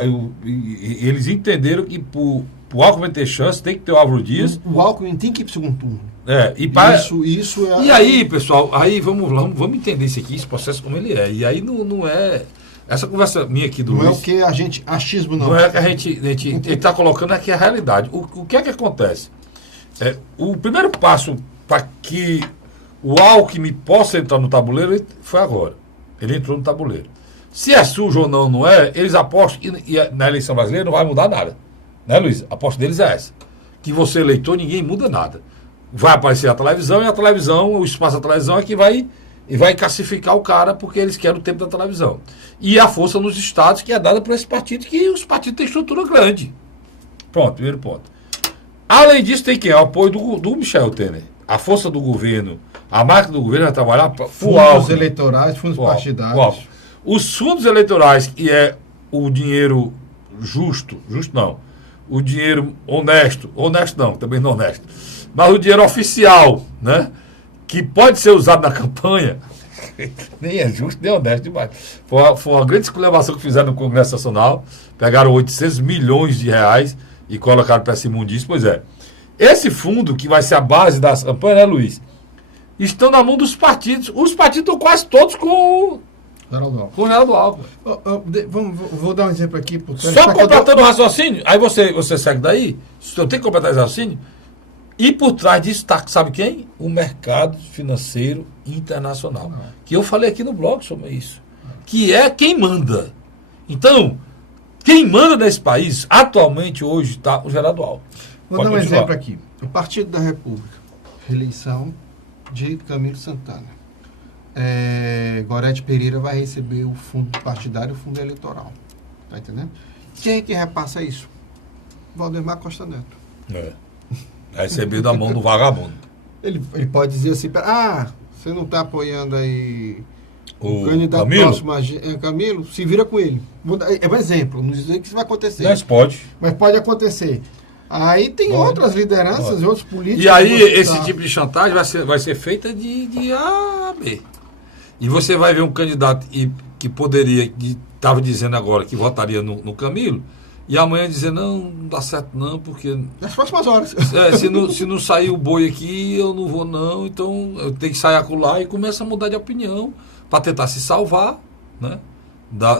eles entenderam que para o Alckmin ter chance, tem que ter o Álvaro Dias. O Alckmin tem que ir para o segundo turno. Isso é... E aí, pessoal, aí vamos entender isso aqui, esse processo como ele é. E aí não é... Essa conversa minha aqui do Luiz... Não é o que a gente... Achismo não. Não é que a gente está colocando aqui a realidade. O que é que acontece? O primeiro passo para que o Alckmin possa entrar no tabuleiro foi agora. Ele entrou no tabuleiro. Se é sujo ou não, não é, eles apostam, e na eleição brasileira não vai mudar nada. Né, Luiz? A aposta deles é essa. Que você eleitor, ninguém muda nada. Vai aparecer a televisão e a televisão, o espaço da televisão é que vai classificar o cara porque eles querem o tempo da televisão. E a força nos estados que é dada por esse partido, que os partidos têm estrutura grande. Pronto, primeiro ponto. Além disso, tem quem? O apoio do Michel Temer. A força do governo, a marca do governo vai trabalhar para fundos eleitorais, fundos partidários. Os fundos eleitorais, que é o dinheiro justo não, o dinheiro honesto não, também não honesto, mas o dinheiro oficial, né, que pode ser usado na campanha, nem é justo, nem honesto demais. Foi uma grande esculhambação que fizeram no Congresso Nacional, pegaram 800 milhões de reais e colocaram para essa imundícia. Pois é, esse fundo, que vai ser a base das campanhas, né, Luiz, estão na mão dos partidos. Os partidos estão quase todos com o Geraldo Alckmin. Vou dar um exemplo aqui. Só completando o raciocínio, aí você segue daí, eu tenho que completar esse raciocínio, e por trás disso está, sabe quem? O mercado financeiro internacional. Que eu falei aqui no blog sobre isso. Que é quem manda. Então, quem manda nesse país, atualmente, hoje, está o Geraldo Alckmin. Vou dar um exemplo aqui. O Partido da República, reeleição de Camilo Santana. Gorete Pereira vai receber o fundo partidário e o fundo eleitoral. Tá entendendo? Quem é que repassa isso? Valdemar Costa Neto. Receber da mão do vagabundo. Ele pode dizer assim, você não está apoiando aí o candidato Camilo? Próximo Camilo, se vira com ele. É um exemplo, não dizer que isso vai acontecer. Mas pode. Mas pode acontecer. Aí tem outras lideranças e outros políticos. E aí esse tipo de chantagem vai ser feita de A a B. E você vai ver um candidato que poderia, que estava dizendo agora que votaria no Camilo, e amanhã dizer, não dá certo não, porque... Nas próximas horas. Se não sair o boi aqui, eu não vou não, então eu tenho que sair acolá, e começa a mudar de opinião para tentar se salvar, né,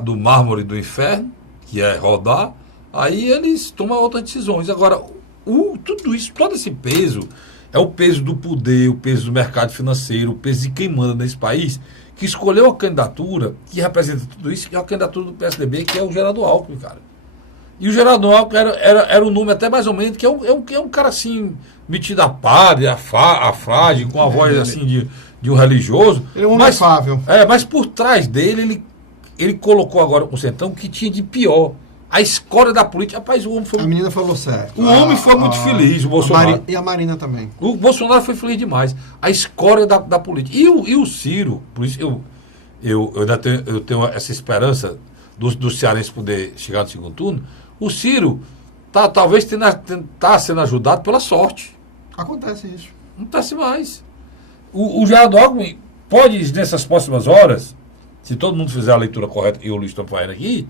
do mármore do inferno, que é rodar. Aí eles tomam outras decisões. Agora, tudo isso, todo esse peso, é o peso do poder, o peso do mercado financeiro, o peso de quem manda nesse país, que escolheu a candidatura que representa tudo isso, que é a candidatura do PSDB, que é o Geraldo Alckmin, cara. E o Geraldo Alckmin era um nome até mais ou menos, que é um cara assim, metido a padre, a frade, com a voz assim de um religioso. Ele é um homem afável. Mas por trás dele, ele colocou agora o Centrão que tinha de pior. A escória da política. Rapaz, o homem foi. A menina falou certo. O homem foi muito feliz, o Bolsonaro. E a Marina também. O Bolsonaro foi feliz demais. A escória da política. E o Ciro, por isso eu ainda tenho essa esperança do cearense poder chegar no segundo turno. O Ciro talvez está sendo ajudado pela sorte. Acontece isso. Não acontece mais. O Geraldo Alckmin pode, nessas próximas horas, se todo mundo fizer a leitura correta, e o Luiz está fazendo aqui,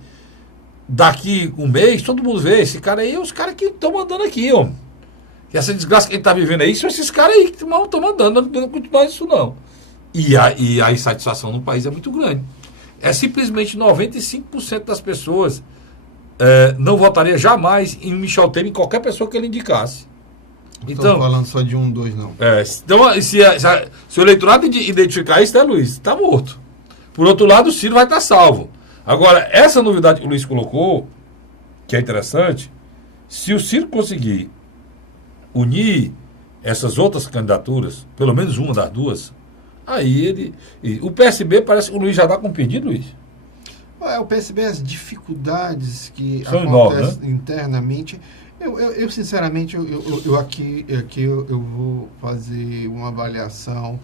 daqui um mês, todo mundo vê, esse cara aí é os caras que estão mandando aqui, ó. E essa desgraça que ele está vivendo aí, são esses caras aí que estão mandando, não podemos continuar isso não. E a insatisfação no país é muito grande. É simplesmente 95% das pessoas não votaria jamais em Michel Temer, em qualquer pessoa que ele indicasse. Então, não falando só de 1, 2, não. Então, se o eleitorado identificar isso, né, Luiz? Está morto. Por outro lado, o Ciro vai estar salvo. Agora, essa novidade que o Luiz colocou, que é interessante, se o Ciro conseguir unir essas outras candidaturas, pelo menos uma das duas, aí o PSB parece que o Luiz já está com pedido, Luiz. O PSB, as dificuldades que são acontecem enormes, né? internamente, eu sinceramente, eu vou fazer uma avaliação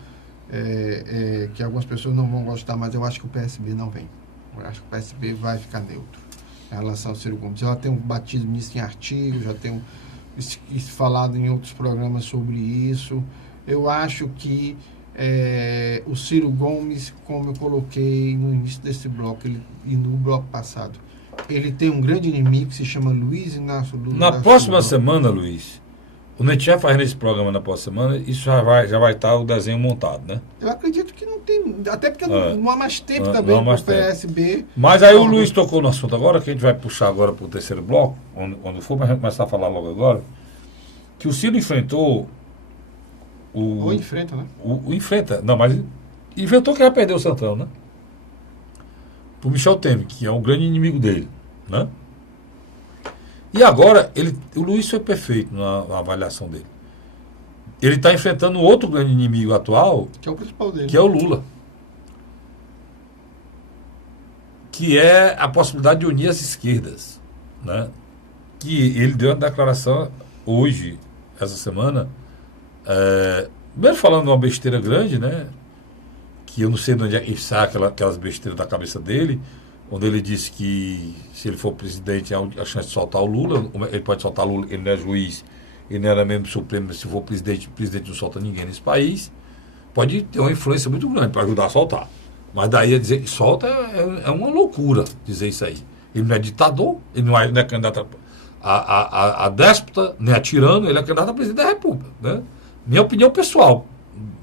que algumas pessoas não vão gostar, mas eu acho que o PSB não vem. Eu acho que o PSB vai ficar neutro em relação ao Ciro Gomes. Eu já tenho batido nisso em artigos, já tenho falado em outros programas sobre isso. Eu acho que o Ciro Gomes, como eu coloquei no início desse bloco e no bloco passado, ele tem um grande inimigo que se chama Luiz Inácio Lula. Na próxima semana, Luiz, quando a gente estiver fazendo esse programa na próxima semana, isso já vai estar o desenho montado, né? Eu acredito que não tem, até porque não há mais tempo também para o PSB. Mas aí o Luiz tocou no assunto agora, que a gente vai puxar agora para o terceiro bloco, quando for, mas a gente começar a falar logo agora, que o Ciro enfrentou Ou enfrenta, né? Enfrenta. Não, mas inventou que já perdeu o Centrão, né? para o Michel Temer, que é um grande inimigo dele, né? E agora, o Luiz foi perfeito na avaliação dele. Ele está enfrentando outro grande inimigo atual, Que é o principal dele. que é o Lula. Que é a possibilidade de unir as esquerdas, né? Que ele deu uma declaração hoje, essa semana, mesmo falando uma besteira grande, né? Que eu não sei de onde é que sai aquelas besteiras da cabeça dele, onde ele disse que se ele for presidente, há a chance de soltar o Lula. Ele pode soltar o Lula, ele não é juiz, ele não era membro do Supremo, mas se for presidente, o presidente não solta ninguém nesse país. Pode ter uma influência muito grande para ajudar a soltar. Mas daí a dizer que solta é uma loucura dizer isso aí. Ele não é ditador, ele não é candidato a déspota, nem a tirano, ele é candidato a presidente da República, né? Minha opinião pessoal,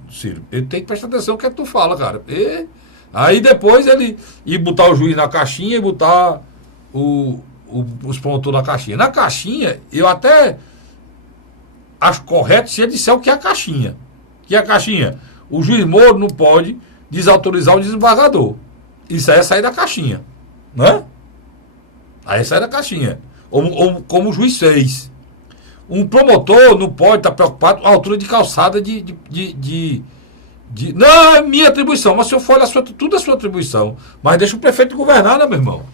Ciro, ele tem que prestar atenção no que é que tu fala, cara. Aí depois ele ir botar o juiz na caixinha e botar os promotores na caixinha. Na caixinha, eu até acho correto se ele disser o que é a caixinha. Que é a caixinha? O juiz Moro não pode desautorizar o desembargador. Isso aí é sair da caixinha, né? Aí é sair da caixinha. Ou como o juiz fez. Um promotor não pode estar preocupado com a altura de calçada não, é minha atribuição, mas se eu for tudo é sua atribuição. Mas deixa o prefeito governar, né, meu irmão?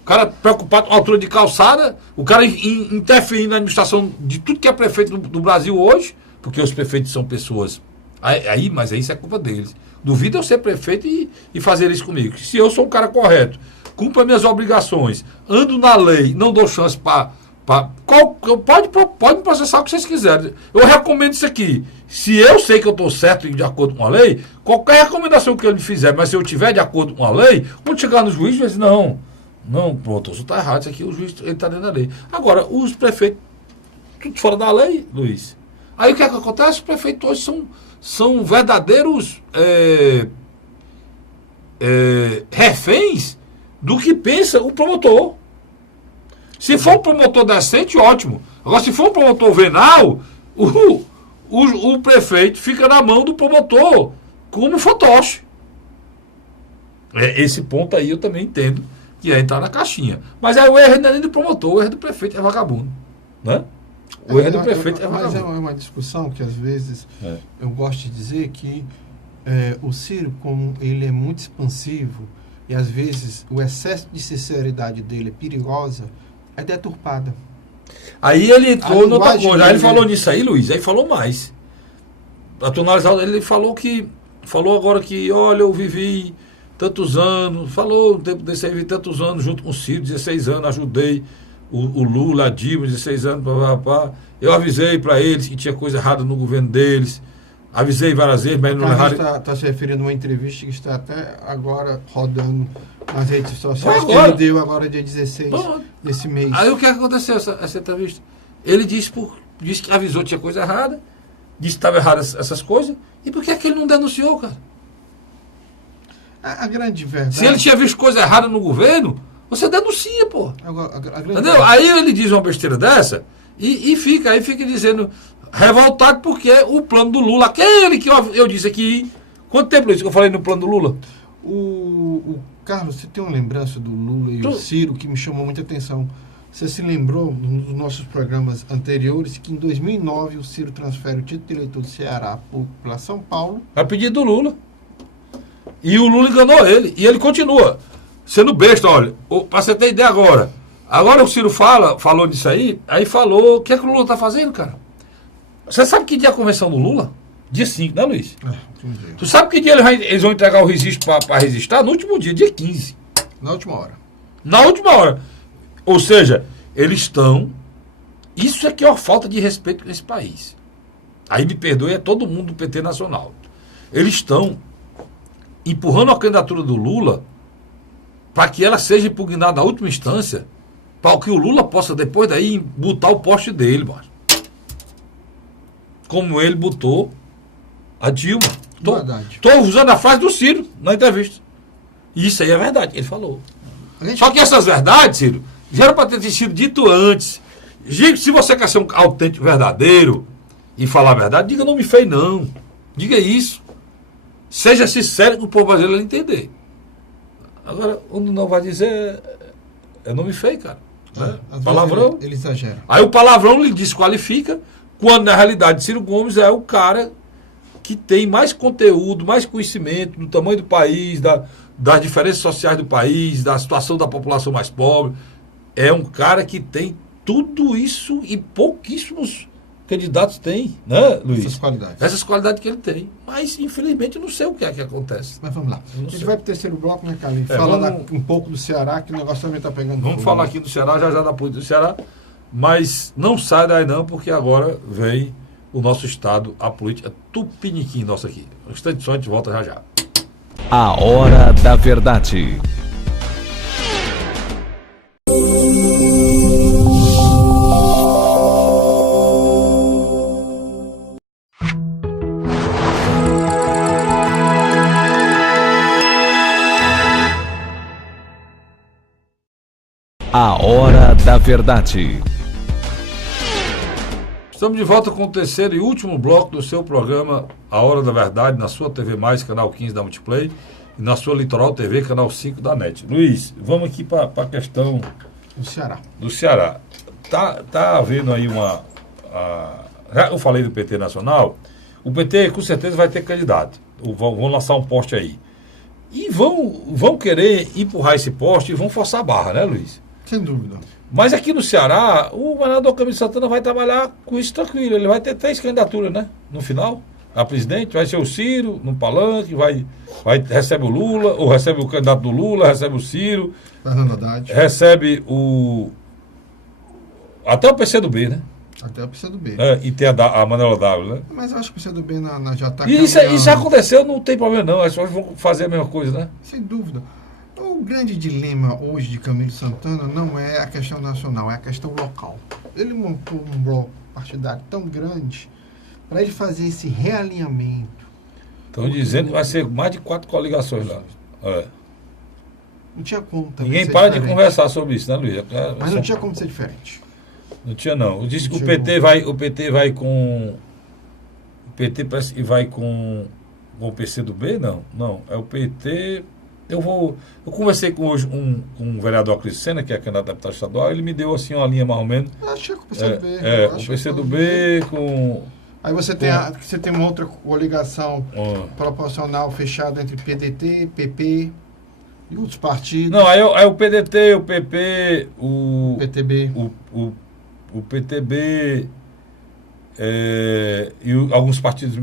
O cara preocupado com a altura de calçada, o cara interferindo na administração de tudo que é prefeito do Brasil hoje, porque os prefeitos são pessoas. Mas isso é culpa deles. Duvido eu ser prefeito e fazer isso comigo. Se eu sou um cara correto, cumpro as minhas obrigações, ando na lei, não dou chance para. Pode me processar o que vocês quiserem. Eu recomendo isso aqui. Se eu sei que eu estou certo e de acordo com a lei, qualquer recomendação que ele me fizer, mas se eu tiver de acordo com a lei, quando chegar no juiz, vai dizer, não, pronto, isso está errado, isso aqui o juiz está dentro da lei. Agora, os prefeitos, tudo fora da lei, Luiz. Aí o que é que acontece? Os prefeitos hoje são verdadeiros reféns do que pensa o promotor. Se for um promotor decente, ótimo. Agora, se for um promotor venal, o prefeito fica na mão do promotor como fantoche. Esse ponto aí eu também entendo que é entrar na caixinha. Mas o erro não é nem do promotor, o erro do prefeito é vagabundo. Né? O erro do prefeito é vagabundo. Mas é uma discussão que, às vezes, eu gosto de dizer que o Ciro, como ele é muito expansivo, e às vezes o excesso de sinceridade dele é perigosa, é deturpada. Aí ele entrou no outra coisa. Aí ele falou nisso aí, Luiz, aí falou mais. Pra tu analisar, ele falou agora que, olha, eu vivi tantos anos, falou, desse aí, vivi tantos anos junto com o Ciro, 16 anos, ajudei o Lula, a Dilma, 16 anos, eu avisei para eles que tinha coisa errada no governo deles, avisei várias vezes, mas não erraram. Está se referindo a uma entrevista que está até agora rodando nas redes sociais, que ele deu agora dia 16 desse mês. Aí o que aconteceu essa entrevista? Ele disse que avisou que tinha coisa errada, disse que estava errado essas coisas, e por que é que ele não denunciou, cara? A grande verdade... Se ele tinha visto coisa errada no governo, você denuncia, pô. Entendeu? Aí ele diz uma besteira dessa e fica dizendo, revoltado porque o plano do Lula, aquele que eu disse aqui, quanto tempo, Luiz, que eu falei no plano do Lula? O Carlos, você tem uma lembrança do Lula e o Ciro que me chamou muita atenção. Você se lembrou, nos nossos programas anteriores, que em 2009 o Ciro transfere o título de eleitor do Ceará para São Paulo. A pedido do Lula. E o Lula enganou ele. E ele continua sendo besta, olha. Para você ter ideia agora. Agora o Ciro falou disso aí falou, o que é que o Lula está fazendo, cara? Você sabe que dia é a convenção do Lula? Dia 5, né, Luiz? Tu sabe que dia eles vão entregar o registro para registrar? No último dia 15. Na última hora. Na última hora. Ou seja, eles estão... Isso aqui é uma falta de respeito nesse país. Aí me perdoe, é todo mundo do PT Nacional. Eles estão empurrando a candidatura do Lula para que ela seja impugnada na última instância, para que o Lula possa, depois daí, botar o poste dele, mano. Como ele botou a Dilma. Estou usando a frase do Ciro na entrevista. E isso aí é verdade, ele falou. Só que essas verdades, Ciro, já era para ter sido dito antes. Se você quer ser um autêntico verdadeiro e falar a verdade, diga não me fez não. Diga isso. Seja sincero que o povo brasileiro entender. Agora, onde não vai dizer é nome feio, cara. Né? Às Palavrão. vezes ele exagera. Aí o palavrão lhe desqualifica, quando na realidade Ciro Gomes é o cara que tem mais conteúdo, mais conhecimento do tamanho do país, das diferenças sociais do país, da situação da população mais pobre. É um cara que tem tudo isso e pouquíssimos candidatos têm, né, Luiz? Essas qualidades. Essas qualidades que ele tem. Mas, infelizmente, eu não sei o que é que acontece. Mas vamos lá. A gente sei. vai para o terceiro bloco, né, Carlinhos? É, Falando vamos- um pouco do Ceará, que o negócio também está pegando Vamos fogo, falar né? aqui do Ceará, já da política do Ceará, mas não sai daí não, porque agora vem o nosso estado, a política tupiniquim nossa aqui. Um instante só, a gente volta já já. A Hora da Verdade. A Hora da Verdade. Estamos de volta com o terceiro e último bloco do seu programa A Hora da Verdade, na sua TV+, canal 15 da Multiplay, e na sua Litoral TV, canal 5 da NET. Luiz, vamos aqui para a questão O Ceará. do Ceará. Tá havendo aí já eu falei do PT Nacional, o PT com certeza vai ter candidato. Vão lançar um poste aí. E vão querer empurrar esse poste e vão forçar a barra, né, Luiz? Sem dúvida. Mas aqui no Ceará, o governador Camilo Santana vai trabalhar com isso tranquilo. Ele vai ter 3 candidaturas, né? No final, a presidente, vai ser o Ciro, no palanque, recebe o Lula, ou recebe o candidato do Lula, recebe o Ciro, Fernando Haddad. recebe até o PCdoB, né? Até o PCdoB. E tem a Manuela Dávila, né? Mas eu acho que o PCdoB já está E isso aconteceu, não tem problema não. As pessoas vão fazer a mesma coisa, né? Sem dúvida. O grande dilema hoje de Camilo Santana não é a questão nacional, é a questão local. Ele montou um bloco partidário tão grande para ele fazer esse realinhamento. Estão dizendo que vai ser mais de 4 coligações lá. É. Não tinha como também Ninguém ser para de diferente. conversar sobre isso, né, Luiz? Mas não tinha como ser diferente. Não tinha não. Disse que Não o tinha PT vai com. O PT parece que vai com o PCdoB? Não. É o PT. Eu conversei com hoje um vereador Cris Sena, que é candidato a deputado estadual, ele me deu assim uma linha mais ou menos. Eu acho que é com o PCdoB. O PCdoB com. Aí você tem uma outra coligação proporcional fechada entre PDT, PP e outros partidos. Não, aí o PDT, o PP, o PTB. o PTB e alguns partidos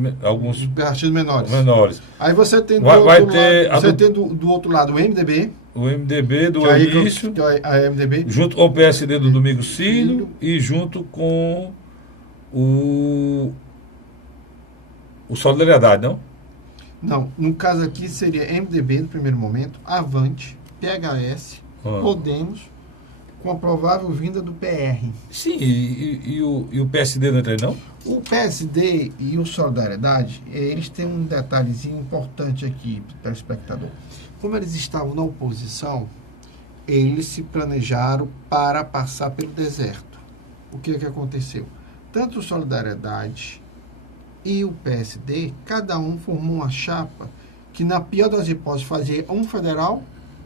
menores. Aí você tem do outro lado o MDB. O MDB do que aí Eunício, que é a MDB. junto com o PSD do Domingos Filho e junto com o Solidariedade, não? Não, no caso aqui seria MDB no primeiro momento, Avante, PHS, Podemos, com a provável vinda do PR. Sim, e o PSD não entra aí, não? O PSD e o Solidariedade, eles têm um detalhezinho importante aqui para o espectador. Como eles estavam na oposição, eles se planejaram para passar pelo deserto. O que aconteceu? Tanto o Solidariedade e o PSD, cada um formou uma chapa que, na pior das hipóteses, fazia um federal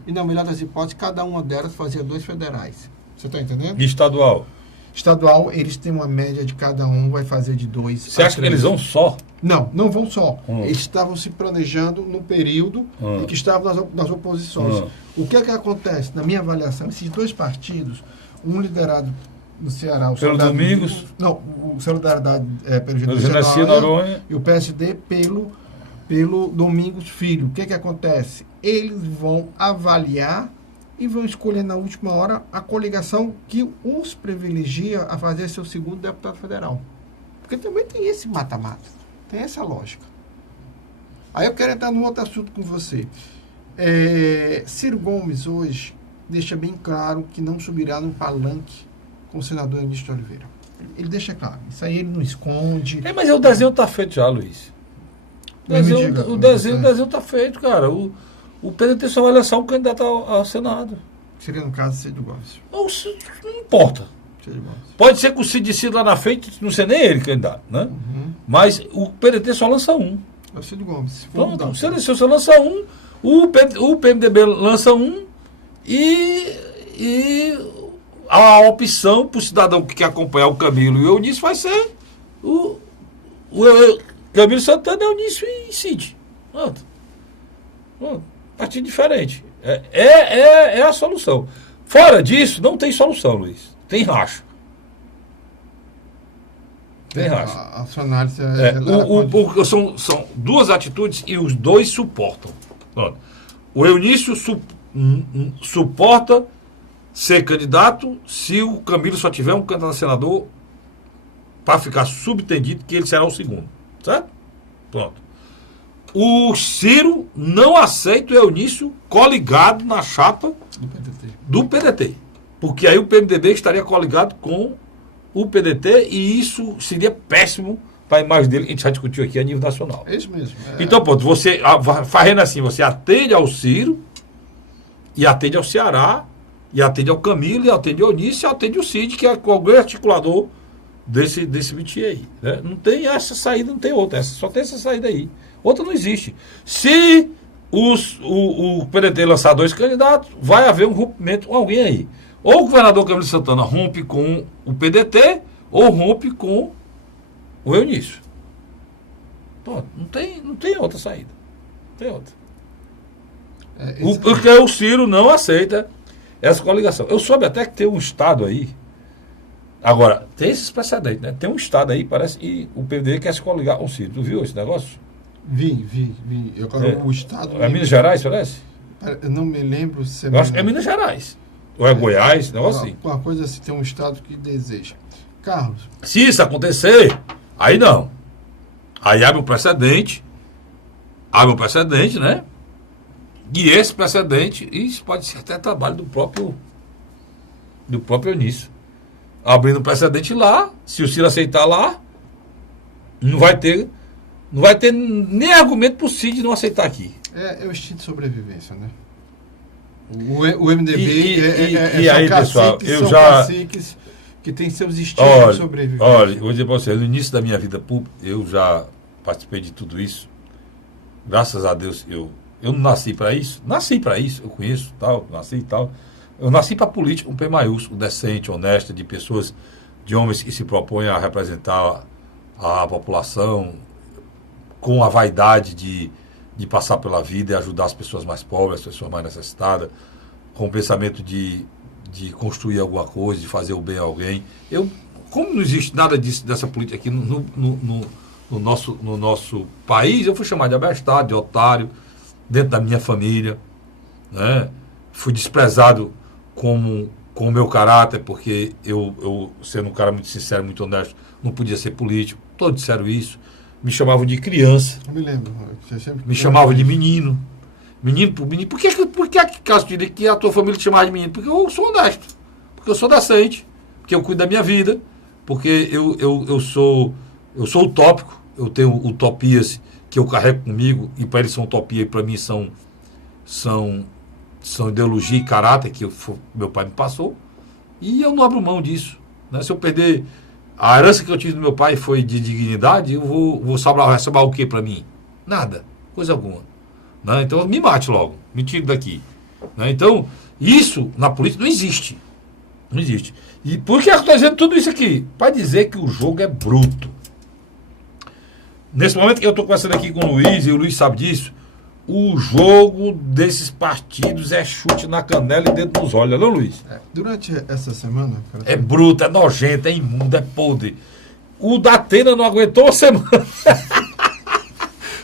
e, na melhor das hipóteses, cada uma delas fazia 2 federais. Você está entendendo? E estadual? Estadual, eles têm uma média de cada um, vai fazer de 2. Você acha que eles vão só? Não vão só. Eles estavam se planejando no período em que estavam nas oposições. O que acontece? Na minha avaliação, esses 2 partidos, um liderado no Ceará, pelo Domingos? Não, o Solidariedade pelo Genesi Noronha e o PSD pelo Domingos Filho. O que acontece? Eles vão avaliar e vão escolher na última hora a coligação que os privilegia a fazer seu segundo deputado federal. Porque também tem esse mata-mata, tem essa lógica. Aí eu quero entrar num outro assunto com você. Ciro Gomes hoje deixa bem claro que não subirá no palanque com o senador Eunício de Oliveira. Ele deixa claro. Isso aí ele não esconde. Mas o desenho está feito já, Luiz. O desenho está feito, cara. O PDT só vai lançar um candidato ao Senado. Seria, no caso, Ciro Gomes. Não importa. Ciro Gomes. Pode ser que o Cid decida lá na frente, não sei nem ele candidato, né? Mas o PDT só lança um. É o Ciro Gomes. Pronto, se ele só lança um, O PMDB lança um e a opção para o cidadão que quer acompanhar o Camilo e o Eunício vai ser o Camilo Santana, Eunício e Cid. Pronto. Partido diferente. É a solução. Fora disso, não tem solução, Luiz. Tem racha. Tem racha. A sua análise são duas atitudes e os dois suportam. Pronto. O Eunício suporta ser candidato se o Camilo só tiver um candidato a senador para ficar subtendido que ele será o segundo. Certo? Pronto. O Ciro não aceita o Eunício coligado na chapa do PDT. Porque aí o PMDB estaria coligado com o PDT e isso seria péssimo para a imagem dele, que a gente já discutiu aqui a nível nacional. É isso mesmo. Então, pronto, você fazendo assim, você atende ao Ciro e atende ao Ceará, e atende ao Camilo, e atende ao Eunício, e atende ao Cid, que é o grande articulador desse métier aí. Né? Não tem essa saída, não tem outra. Só tem essa saída aí. Outra não existe. Se o PDT lançar dois candidatos, vai haver um rompimento com alguém aí. Ou o governador Camilo Santana rompe com o PDT, ou rompe com o Eunício. Pronto, não tem outra saída. Não tem outra. Porque o Ciro não aceita essa coligação. Eu soube até que tem um estado aí. Agora, tem esses precedentes, né? Tem um estado aí, parece que o PDT quer se coligar com o Ciro. Tu viu esse negócio? Vi. O estado. É Minas Gerais, parece? Eu não me lembro se Eu acho que é Minas Gerais. Ou é Goiás, negócio assim. Uma coisa assim, tem um estado que deseja. Carlos. Se isso acontecer, aí não. Aí abre um precedente, né? E esse precedente, isso pode ser até trabalho do próprio Eunício. Abrindo um precedente lá, se o Ciro aceitar lá, não vai ter nem argumento para o Cid não aceitar aqui. É o instinto de sobrevivência, né? O MDB e aí, pessoal, caciques que tem seus instintos de sobrevivência. Olha, eu vou dizer para você, no início da minha vida pública, eu já participei de tudo isso. Graças a Deus, eu não nasci para isso. Nasci para isso, eu conheço, tal, nasci e tal. Eu nasci para política, um P maiúsculo, decente, honesta, de pessoas, de homens que se propõem a representar a população com a vaidade de passar pela vida e ajudar as pessoas mais pobres, as pessoas mais necessitadas, com o pensamento de construir alguma coisa, de fazer o bem a alguém. Como não existe nada dessa política aqui no nosso país, eu fui chamado de abestado, de otário, dentro da minha família, né? Fui desprezado com o meu caráter, porque eu, sendo um cara muito sincero, muito honesto, não podia ser político. Todos disseram isso. Me chamavam de criança. Eu me lembro. Me chamavam de menino. Menino por menino. Por que Cássio diria que a tua família te chamava de menino? Porque eu sou honesto. Porque eu sou decente. Porque eu cuido da minha vida. Porque eu sou utópico. Eu tenho utopias que eu carrego comigo. E para eles são utopia e para mim são ideologia e caráter que meu pai me passou. E eu não abro mão disso. Né? Se eu perder... A herança que eu tive do meu pai foi de dignidade, eu vou sobrar o que para mim? Nada. Coisa alguma. Né? Então me mate logo. Me tire daqui. Né? Então, isso na política não existe. Não existe. E por que eu estou dizendo tudo isso aqui? Para dizer que o jogo é bruto. Nesse momento que eu estou conversando aqui com o Luiz, e o Luiz sabe disso, o jogo desses partidos é chute na canela e dedo nos olhos, não, Luiz? Durante essa semana... É bruto, é nojento, é imundo, é podre. O Datena não aguentou uma semana.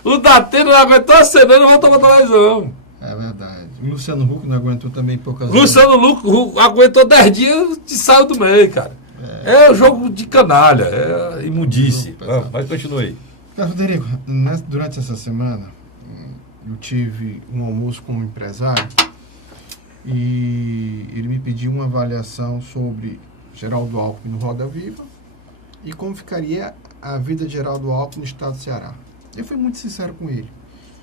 O Datena não aguentou uma semana e não voltou para televisão. É verdade. O Luciano Huck não aguentou também poucas horas. Luciano Huck aguentou 10 dias e saiu do meio, cara. É jogo de canalha, é imundice. Mas continue aí. Frederico, durante essa semana... Eu tive um almoço com um empresário e ele me pediu uma avaliação sobre Geraldo Alckmin no Roda Viva e como ficaria a vida de Geraldo Alckmin no estado do Ceará. Eu fui muito sincero com ele.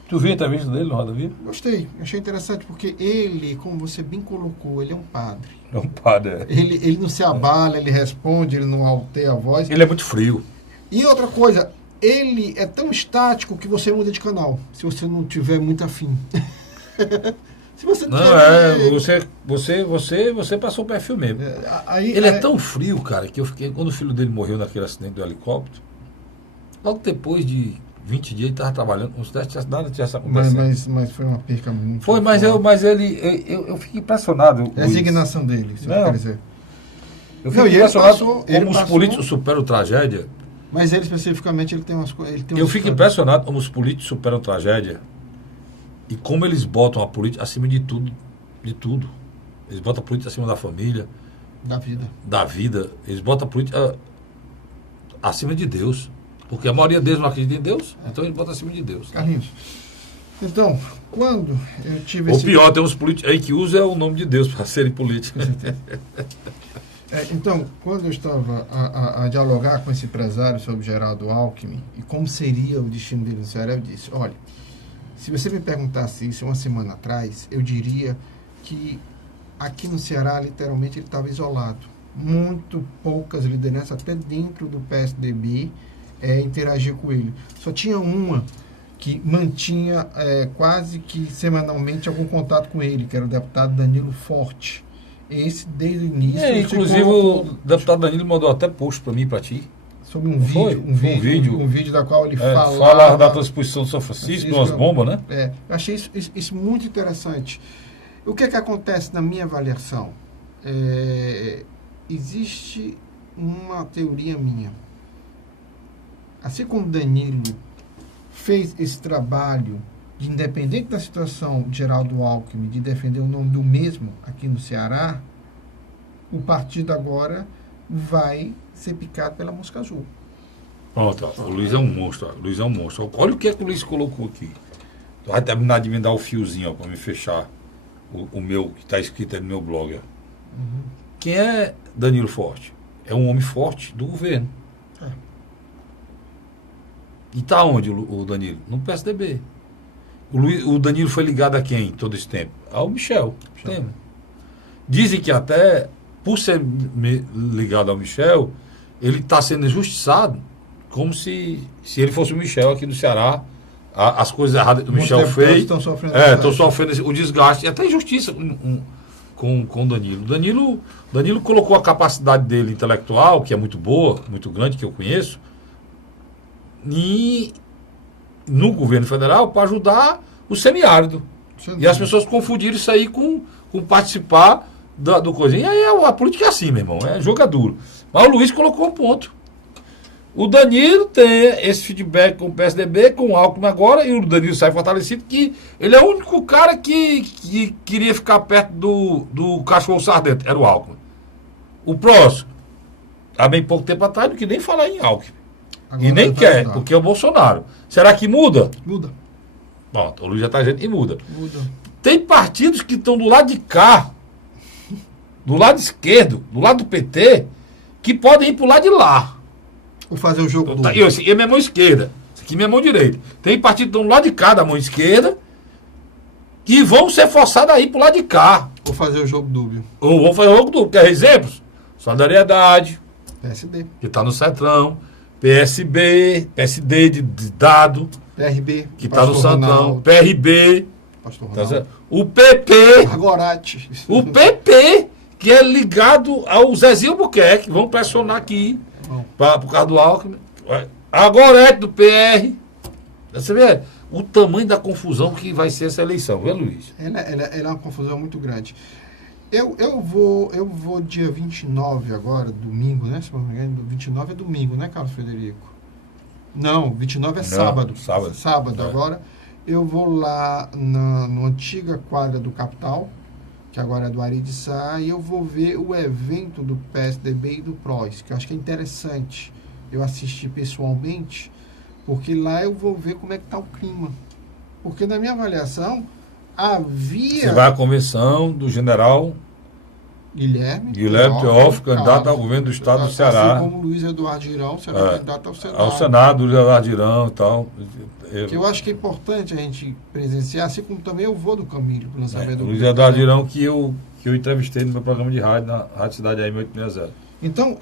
Tu viu a entrevista dele no Roda Viva? Gostei, achei interessante porque ele, como você bem colocou, ele é um padre. É um padre, Ele não se abala, ele responde, ele não alteia a voz. Ele é muito frio. E outra coisa... Ele é tão estático que você muda de canal, se você não tiver muito afim. Se você Não, você passou o perfil mesmo. Ele é tão frio, cara, que eu fiquei. Quando o filho dele morreu naquele acidente do helicóptero, logo depois de 20 dias ele estava trabalhando com os testes, nada tivesse acontecido. Mas foi uma perca muito Foi, mas eu fiquei impressionado. É a resignação dele, se não, quer dizer. Eu fiquei impressionado como os políticos superam tragédia. Mas ele especificamente ele tem umas coisas. Eu fico impressionado como os políticos superam tragédia e como eles botam a política acima de tudo. De tudo. Eles botam a política acima da família. Da vida. Eles botam a política acima de Deus. Porque a maioria deles não acredita em Deus, então eles botam acima de Deus. Carlinhos, então, quando eu tive Ou pior, tem uns políticos aí que usam o nome de Deus para serem políticos. Então, quando eu estava a dialogar com esse empresário sobre Geraldo Alckmin e como seria o destino dele no Ceará, eu disse, olha, se você me perguntasse isso uma semana atrás, eu diria que aqui no Ceará, literalmente, ele estava isolado. Muito poucas lideranças, até dentro do PSDB, interagir com ele. Só tinha uma que mantinha quase que semanalmente algum contato com ele, que era o deputado Danilo Forte. Esse, desde o início... inclusive o deputado Danilo mandou até post para mim e para ti. Sobre um vídeo da qual ele fala da transposição de São Francisco, umas bombas, né? Eu achei isso muito interessante. O que é que acontece na minha avaliação? Existe uma teoria minha. Assim como Danilo fez esse trabalho de, independente da situação de Geraldo Alckmin, de defender o nome do mesmo aqui no Ceará, o partido agora vai ser picado pela mosca azul. Pronto, o Luiz é um monstro. Olha o que é que o Luiz colocou aqui. Vai terminar de me dar o fiozinho para me fechar o meu, que está escrito aí no meu blog. Uhum. Quem é Danilo Forte? É um homem forte do governo. E está onde o Danilo? No PSDB. O Danilo foi ligado a quem todo esse tempo? Ao Michel Temer. Dizem que até, por ser ligado ao Michel, ele está sendo injustiçado, como se ele fosse o Michel aqui no Ceará. As coisas erradas que o Michel fez. Estão sofrendo o desgaste, e até injustiça com o Danilo. Danilo colocou a capacidade dele intelectual, que é muito boa, muito grande, que eu conheço, no governo federal para ajudar o semiárido. E as pessoas confundiram isso aí com participar do coisa. E aí a política é assim, meu irmão, é jogo duro. Mas o Luiz colocou um ponto. O Danilo tem esse feedback com o PSDB, com o Alckmin agora, e o Danilo sai fortalecido, que ele é o único cara que queria ficar perto do cachorro sardento, era o Alckmin. O próximo, há bem pouco tempo atrás, não queria nem falar em Alckmin. Agora e nem quer, ajudar. Porque é o Bolsonaro. Será que muda? Muda. Bom, o Luiz já está dizendo e muda. Tem partidos que estão do lado de cá, do lado esquerdo, do lado do PT, que podem ir para o lado de lá. Vou fazer o jogo do... Esse aqui é minha mão esquerda. Esse aqui é minha mão direita. Tem partidos que estão do lado de cá da mão esquerda, que vão ser forçados a ir para o lado de cá. Vou fazer o jogo dúbio. Ou vão fazer o jogo dúbio. Quer exemplos? Solidariedade. PSD. Que está no Centrão. PSD de dado, PRB, que está no Santão, PRB, tá, o PP, Agorate. O PP, que é ligado ao Zezinho Albuquerque, vão pressionar aqui, por causa do Alckmin, Agorate do PR. Você vê o tamanho da confusão que vai ser essa eleição, viu, Luiz? Ela é uma confusão muito grande. Eu vou dia 29 agora, domingo, né? Se não me engano, 29 é domingo, né, Carlos Frederico? Não, 29 é sábado. Sábado agora. Eu vou lá na antiga quadra do Capital, que agora é do Ari de Sá, e eu vou ver o evento do PSDB e do PROS, que eu acho que é interessante eu assistir pessoalmente, porque lá eu vou ver como é que está o clima. Porque na minha avaliação... Você vai à convenção do general Guilherme Teófilo, candidato ao governo do estado do Ceará. Assim como Luiz Eduardo Girão será candidato ao Senado. Ao Senado, Luiz Eduardo Girão e tal. Que eu acho que é importante a gente presenciar, assim como também eu vou do Camilo, para o lançamento do Luiz Eduardo Girão, que eu entrevistei no meu programa de rádio, na Rádio Cidade AM 860. Então,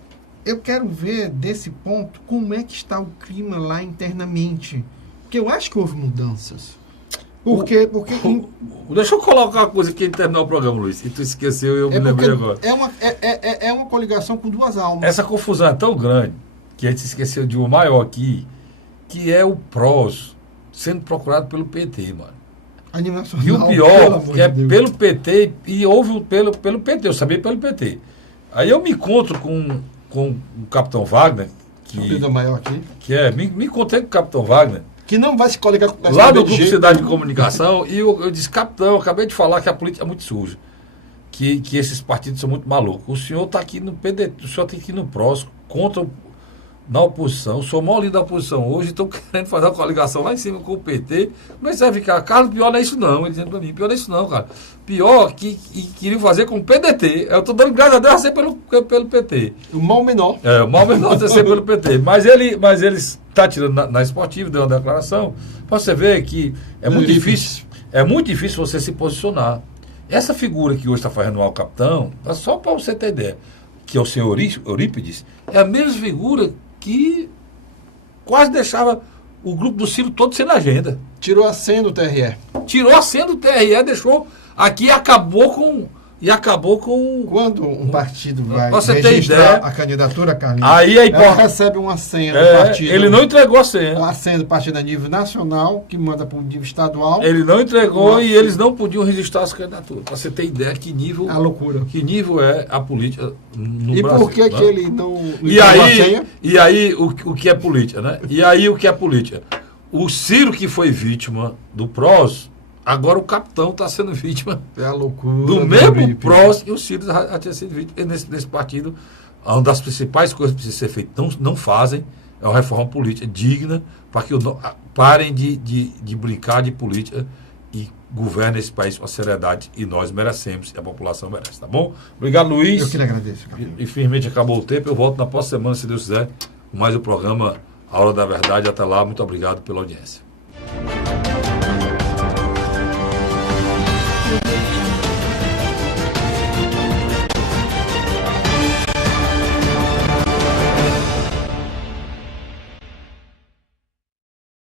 eu quero ver desse ponto como é que está o clima lá internamente. Porque eu acho que houve mudanças. Por quê? Porque Deixa eu colocar uma coisa que terminou o programa, Luiz. E tu esqueceu e eu me lembrei agora. É uma coligação com duas almas. Essa confusão é tão grande que a gente se esqueceu de uma maior aqui, que é o PROS sendo procurado pelo PT, mano. E o pior é pelo PT, e houve pelo PT, eu sabia pelo PT. Aí eu me encontro com o Capitão Wagner, maior aqui. Me encontrei com o Capitão Wagner, que não vai se coligar com o lá do Grupo Cidade de Comunicação, e eu disse: capitão, eu acabei de falar que a política é muito suja, que esses partidos são muito malucos. O senhor está aqui no PDT, o senhor está aqui no PROS, na oposição, sou o maior líder da oposição hoje, estão querendo fazer uma coligação lá em cima com o PT, mas vai ficar, Carlos, pior não é isso não, ele dizendo para mim, pior não é isso não, cara, pior que queriam fazer com o PDT, eu estou dando graças a Deus a ser pelo PT. O mal menor. O mal menor de ser pelo PT, mas eles está tirando na esportiva, deu uma declaração, para você ver que é muito difícil você se posicionar. Essa figura que hoje está fazendo o capitão, só para você ter ideia, que é o senhor Eurípides, é a mesma figura que quase deixava o grupo do Ciro todo sem agenda. Tirou a senha do TRE. Tirou a senha do TRE, deixou aqui e acabou com... Quando um partido vai registrar a candidatura, Carlinhos, ela recebe uma senha do partido. Ele não entregou a senha. A senha do partido a nível nacional, que manda para o nível estadual. Ele não entregou e eles não podiam registrar as candidaturas. Para você ter ideia que nível... A loucura. Que nível é a política no e Brasil. E por que que ele não a senha? E aí, o que é política, né? E aí, o que é política? O Ciro, que foi vítima do PROS... Agora o capitão está sendo vítima do mesmo PROS que o Ciro já tinha sido vítima nesse partido. Uma das principais coisas que precisa ser feita, não fazem, é uma reforma política digna para que parem de brincar de política e governem esse país com a seriedade. E nós merecemos, e a população merece, tá bom? Obrigado, Luiz. Eu que lhe agradeço. Infelizmente acabou o tempo, eu volto na próxima semana, se Deus quiser, com mais um programa A Hora da Verdade. Até lá, muito obrigado pela audiência.